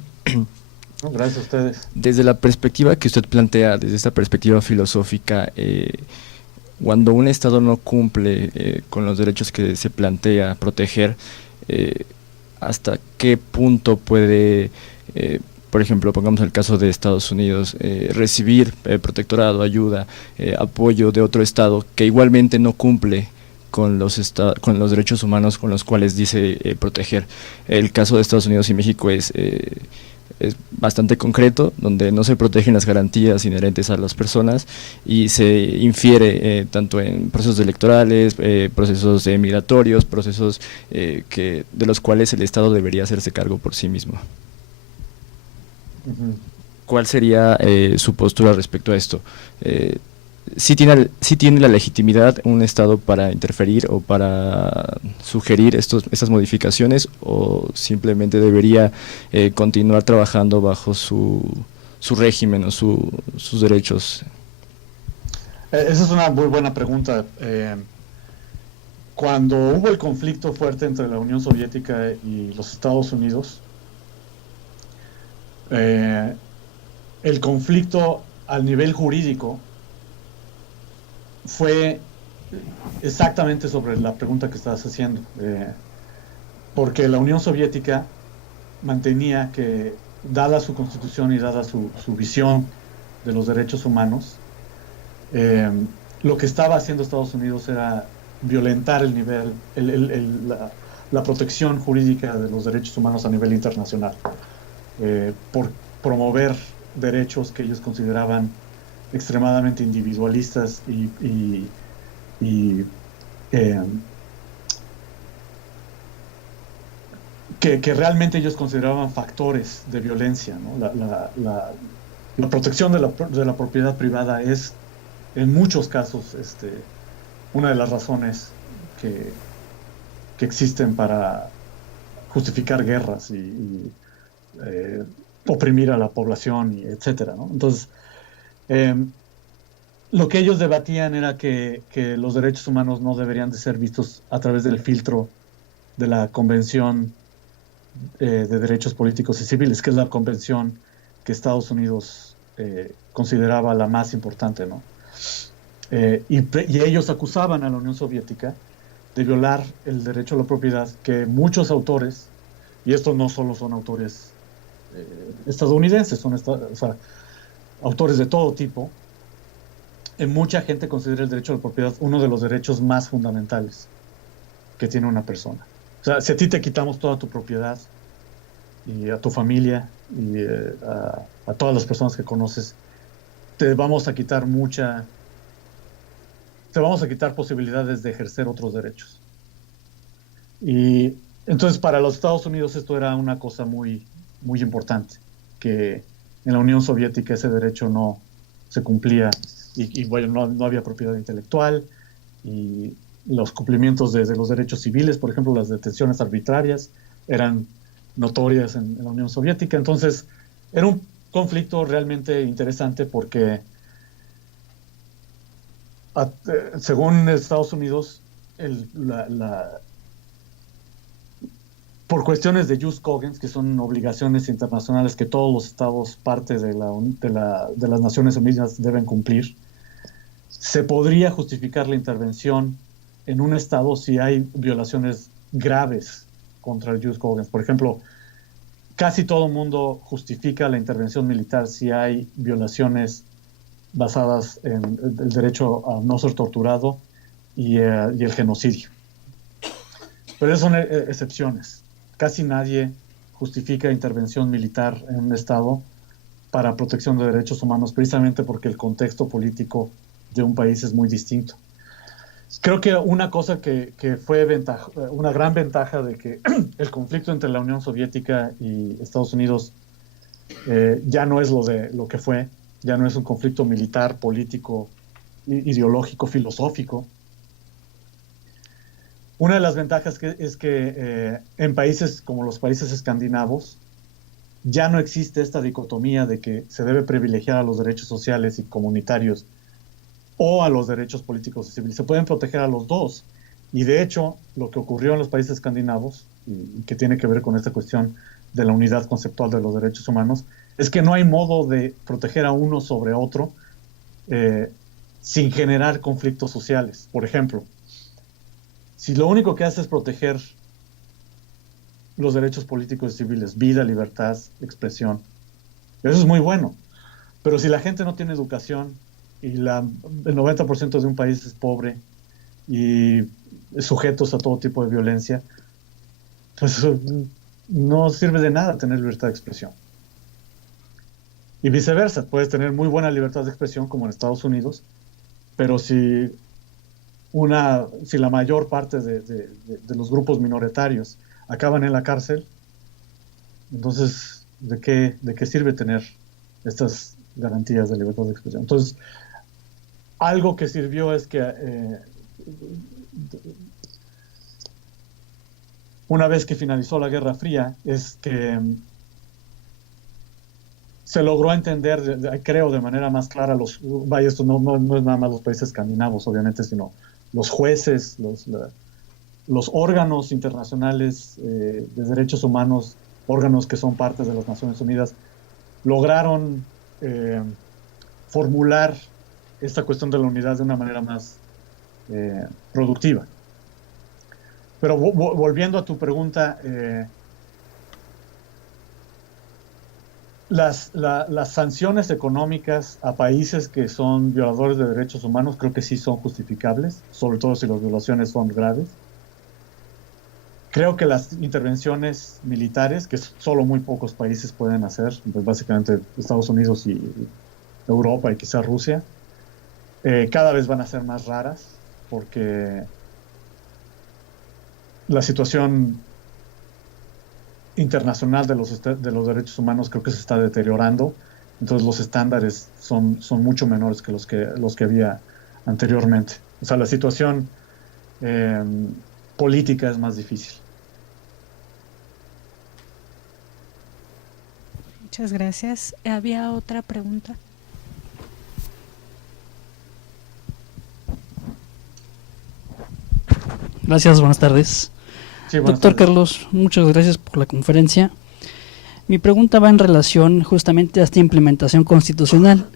Gracias a ustedes. Desde la perspectiva que usted plantea, desde esta perspectiva filosófica, cuando un Estado no cumple con los derechos que se plantea proteger, ¿hasta qué punto puede, por ejemplo, pongamos el caso de Estados Unidos, recibir protectorado, ayuda, apoyo de otro Estado que igualmente no cumple con los derechos humanos con los cuales dice proteger? El caso de Estados Unidos y México es bastante concreto, donde no se protegen las garantías inherentes a las personas y se infiere tanto en procesos electorales, procesos migratorios, procesos de los cuales el Estado debería hacerse cargo por sí mismo. Uh-huh. ¿Cuál sería su postura respecto a esto? ¿Sí tiene la legitimidad un Estado para interferir o para sugerir estas modificaciones, o simplemente debería continuar trabajando bajo su régimen o sus derechos? Esa es una muy buena pregunta. Cuando hubo el conflicto fuerte entre la Unión Soviética y los Estados Unidos, el conflicto al nivel jurídico fue exactamente sobre la pregunta que estabas haciendo, porque la Unión Soviética mantenía que, dada su constitución y dada su visión de los derechos humanos, lo que estaba haciendo Estados Unidos era violentar el nivel, la protección jurídica de los derechos humanos a nivel internacional, por promover derechos que ellos consideraban extremadamente individualistas y que realmente ellos consideraban factores de violencia, ¿no? La protección de la propiedad privada es, en muchos casos, una de las razones que existen para justificar guerras y oprimir a la población, etcétera, ¿no? Entonces, lo que ellos debatían era que los derechos humanos no deberían de ser vistos a través del filtro de la Convención de Derechos Políticos y Civiles, que es la convención que Estados Unidos consideraba la más importante, ¿no? Y ellos acusaban a la Unión Soviética de violar el derecho a la propiedad, que muchos autores, y estos no solo son autores estadounidenses, son autores de todo tipo, mucha gente considera el derecho a la propiedad uno de los derechos más fundamentales que tiene una persona. O sea, si a ti te quitamos toda tu propiedad y a tu familia y a todas las personas que conoces, te vamos a quitar posibilidades de ejercer otros derechos. Y entonces para los Estados Unidos esto era una cosa muy, muy importante, que en la Unión Soviética ese derecho no se cumplía y bueno, no había propiedad intelectual, y los cumplimientos de los derechos civiles, por ejemplo, las detenciones arbitrarias, eran notorias en la Unión Soviética. Entonces, era un conflicto realmente interesante porque, según Estados Unidos, por cuestiones de jus cogens, que son obligaciones internacionales que todos los estados, parte de las Naciones Unidas, deben cumplir, se podría justificar la intervención en un estado si hay violaciones graves contra el jus cogens. Por ejemplo, casi todo el mundo justifica la intervención militar si hay violaciones basadas en el derecho a no ser torturado y el genocidio. Pero esas son excepciones. Casi nadie justifica intervención militar en un estado para protección de derechos humanos, precisamente porque el contexto político de un país es muy distinto. Creo que una cosa que fue una gran ventaja de que el conflicto entre la Unión Soviética y Estados Unidos ya no es lo que fue, ya no es un conflicto militar, político, ideológico, filosófico. Una de las ventajas es que en países como los países escandinavos ya no existe esta dicotomía de que se debe privilegiar a los derechos sociales y comunitarios o a los derechos políticos y civiles. Se pueden proteger a los dos. Y de hecho, lo que ocurrió en los países escandinavos, y que tiene que ver con esta cuestión de la unidad conceptual de los derechos humanos, es que no hay modo de proteger a uno sobre otro sin generar conflictos sociales. Por ejemplo, si lo único que hace es proteger los derechos políticos y civiles, vida, libertad, expresión, eso es muy bueno. Pero si la gente no tiene educación y el 90% de un país es pobre y sujetos a todo tipo de violencia, pues no sirve de nada tener libertad de expresión. Y viceversa, puedes tener muy buena libertad de expresión como en Estados Unidos, pero si la mayor parte de los grupos minoritarios acaban en la cárcel, entonces, ¿de qué sirve tener estas garantías de libertad de expresión? Entonces, algo que sirvió es que una vez que finalizó la Guerra Fría, es que se logró entender, creo, de manera más clara esto no es nada más los países escandinavos, obviamente, sino los jueces, los órganos internacionales de derechos humanos, órganos que son parte de las Naciones Unidas, lograron formular esta cuestión de la unidad de una manera más productiva. Pero volviendo a tu pregunta, las sanciones económicas a países que son violadores de derechos humanos creo que sí son justificables, sobre todo si las violaciones son graves. Creo que las intervenciones militares, que solo muy pocos países pueden hacer, pues básicamente Estados Unidos y Europa y quizá Rusia, cada vez van a ser más raras porque la situación internacional de los derechos humanos creo que se está deteriorando, entonces los estándares son mucho menores que los que había anteriormente. O sea, la situación política es más difícil. Muchas gracias. ¿Había otra pregunta? Gracias, buenas tardes. Sí, buenas Doctor tardes. Carlos, muchas gracias por la conferencia. Mi pregunta va en relación justamente a esta implementación constitucional.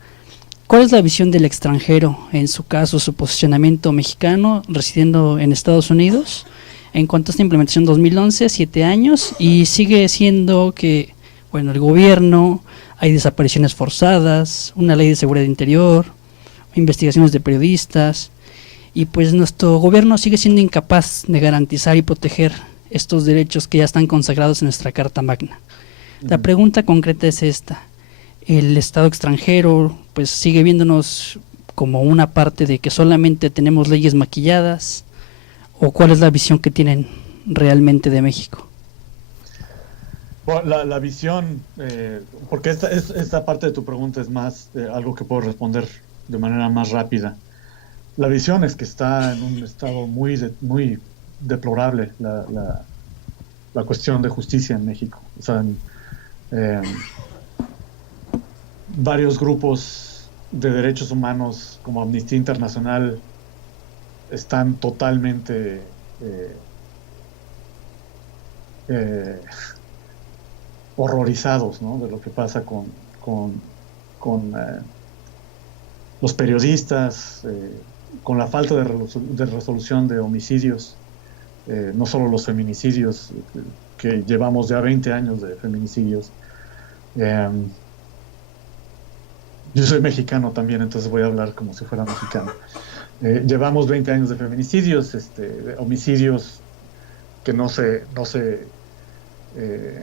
¿Cuál es la visión del extranjero, en su caso su posicionamiento mexicano residiendo en Estados Unidos, en cuanto a esta implementación 2011, 7 años, y sigue siendo que, bueno, el gobierno, hay desapariciones forzadas, una ley de seguridad interior, investigaciones de periodistas, y pues nuestro gobierno sigue siendo incapaz de garantizar y proteger estos derechos que ya están consagrados en nuestra Carta Magna? La pregunta concreta es esta: ¿el Estado extranjero pues sigue viéndonos como una parte de que solamente tenemos leyes maquilladas? ¿O cuál es la visión que tienen realmente de México? Bueno, la visión, porque esta parte de tu pregunta es más algo que puedo responder de manera más rápida. La visión es que está en un estado muy deplorable la cuestión de justicia en México. O sea, varios grupos de derechos humanos como Amnistía Internacional están totalmente horrorizados, ¿no? De lo que pasa con los periodistas, con la falta de resolución de homicidios, no solo los feminicidios, que llevamos ya 20 años de feminicidios. Yo soy mexicano también, entonces voy a hablar como si fuera mexicano. Llevamos 20 años de feminicidios, homicidios que no se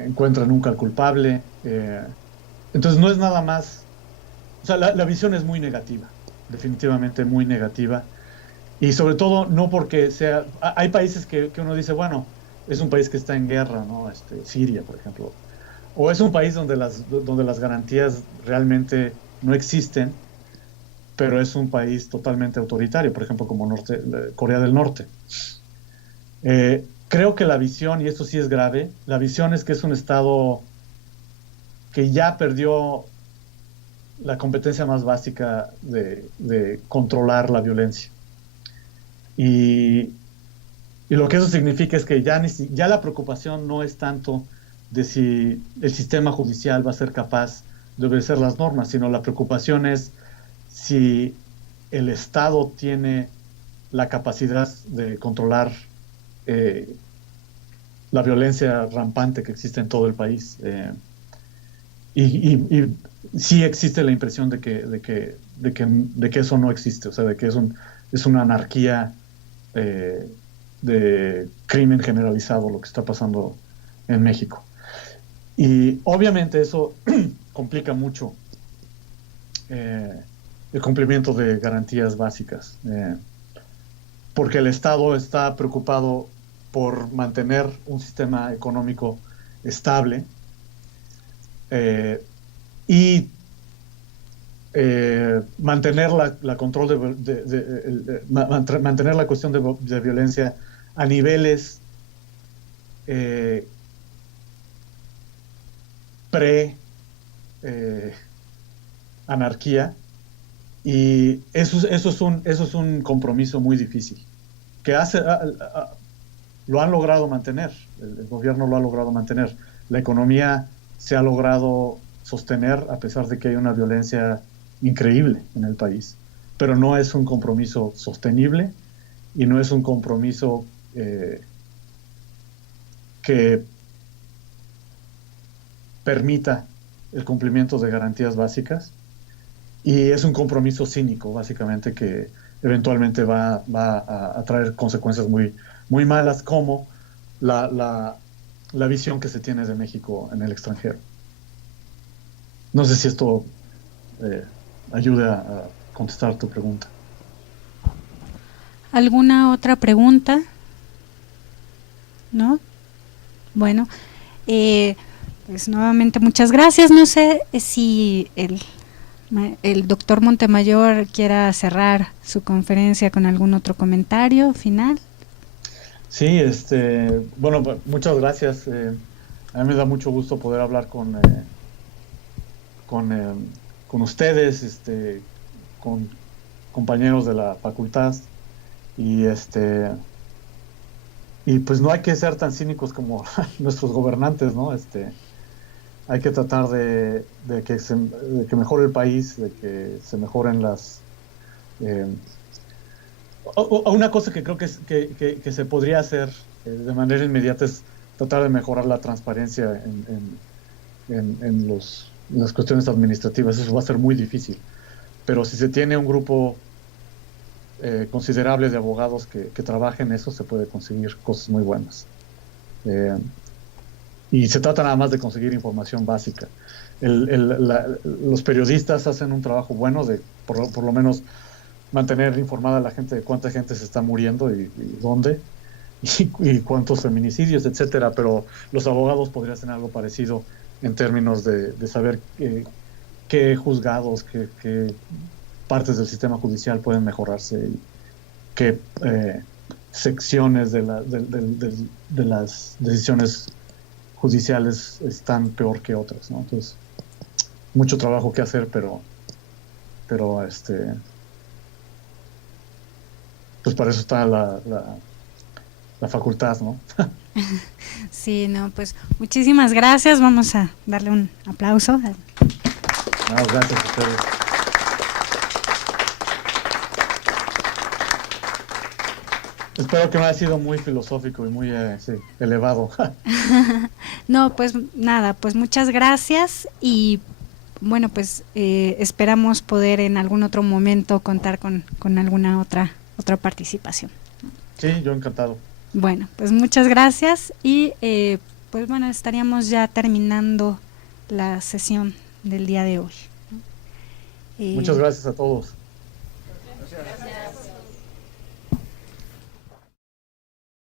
encuentra nunca al culpable. Entonces no es nada más, o sea, la visión es muy negativa, definitivamente muy negativa. Y sobre todo no porque sea, hay países que uno dice, bueno, es un país que está en guerra, ¿no? Siria, por ejemplo. O es un país donde las garantías realmente no existen, pero es un país totalmente autoritario, por ejemplo, como Corea del Norte. Creo que la visión, y esto sí es grave, la visión es que es un Estado que ya perdió la competencia más básica de controlar la violencia. Y lo que eso significa es que ya la preocupación no es tanto de si el sistema judicial va a ser capaz de obedecer las normas, sino la preocupación es si el Estado tiene la capacidad de controlar la violencia rampante que existe en todo el país. Y sí existe la impresión de que eso no existe, o sea, de que es una anarquía de crimen generalizado lo que está pasando en México. Y obviamente eso complica mucho el cumplimiento de garantías básicas, porque el Estado está preocupado por mantener un sistema económico estable y mantener mantener la cuestión de violencia a niveles pre-anarquía, y eso es un compromiso muy difícil, que lo han logrado mantener, el gobierno lo ha logrado mantener, la economía se ha logrado sostener a pesar de que hay una violencia increíble en el país, pero no es un compromiso sostenible y no es un compromiso que permita el cumplimiento de garantías básicas, y es un compromiso cínico, básicamente, que eventualmente va a traer consecuencias muy, muy malas, como la visión que se tiene de México en el extranjero. No sé si esto ayuda a contestar tu pregunta. ¿Alguna otra pregunta? ¿No? Bueno, pues nuevamente muchas gracias. No sé si el doctor Montemayor quiera cerrar su conferencia con algún otro comentario final. Sí, bueno, muchas gracias. A mí me da mucho gusto poder hablar con ustedes, con compañeros de la facultad, y pues no hay que ser tan cínicos como nuestros gobernantes, ¿no? Hay que tratar de que mejore el país, de que se mejoren una cosa que creo que se podría hacer de manera inmediata es tratar de mejorar la transparencia en las cuestiones administrativas. Eso va a ser muy difícil, pero si se tiene un grupo considerable de abogados que trabajen en eso, se puede conseguir cosas muy buenas. Y se trata nada más de conseguir información básica. Los periodistas hacen un trabajo bueno de por lo menos mantener informada a la gente de cuánta gente se está muriendo y dónde, y cuántos feminicidios, etcétera, pero los abogados podrían hacer algo parecido en términos de saber qué juzgados, qué partes del sistema judicial pueden mejorarse, y qué secciones de las decisiones judiciales están peor que otras, ¿no? Entonces, mucho trabajo que hacer, pero pues para eso está la facultad, ¿no? Sí, no, pues muchísimas gracias. Vamos a darle un aplauso. No, gracias a ustedes. Espero que no haya sido muy filosófico y muy elevado. No, pues nada, pues muchas gracias y bueno, pues esperamos poder en algún otro momento contar con alguna otra participación. Sí, yo encantado. Bueno, pues muchas gracias y pues bueno, estaríamos ya terminando la sesión del día de hoy. Muchas gracias a todos. Gracias.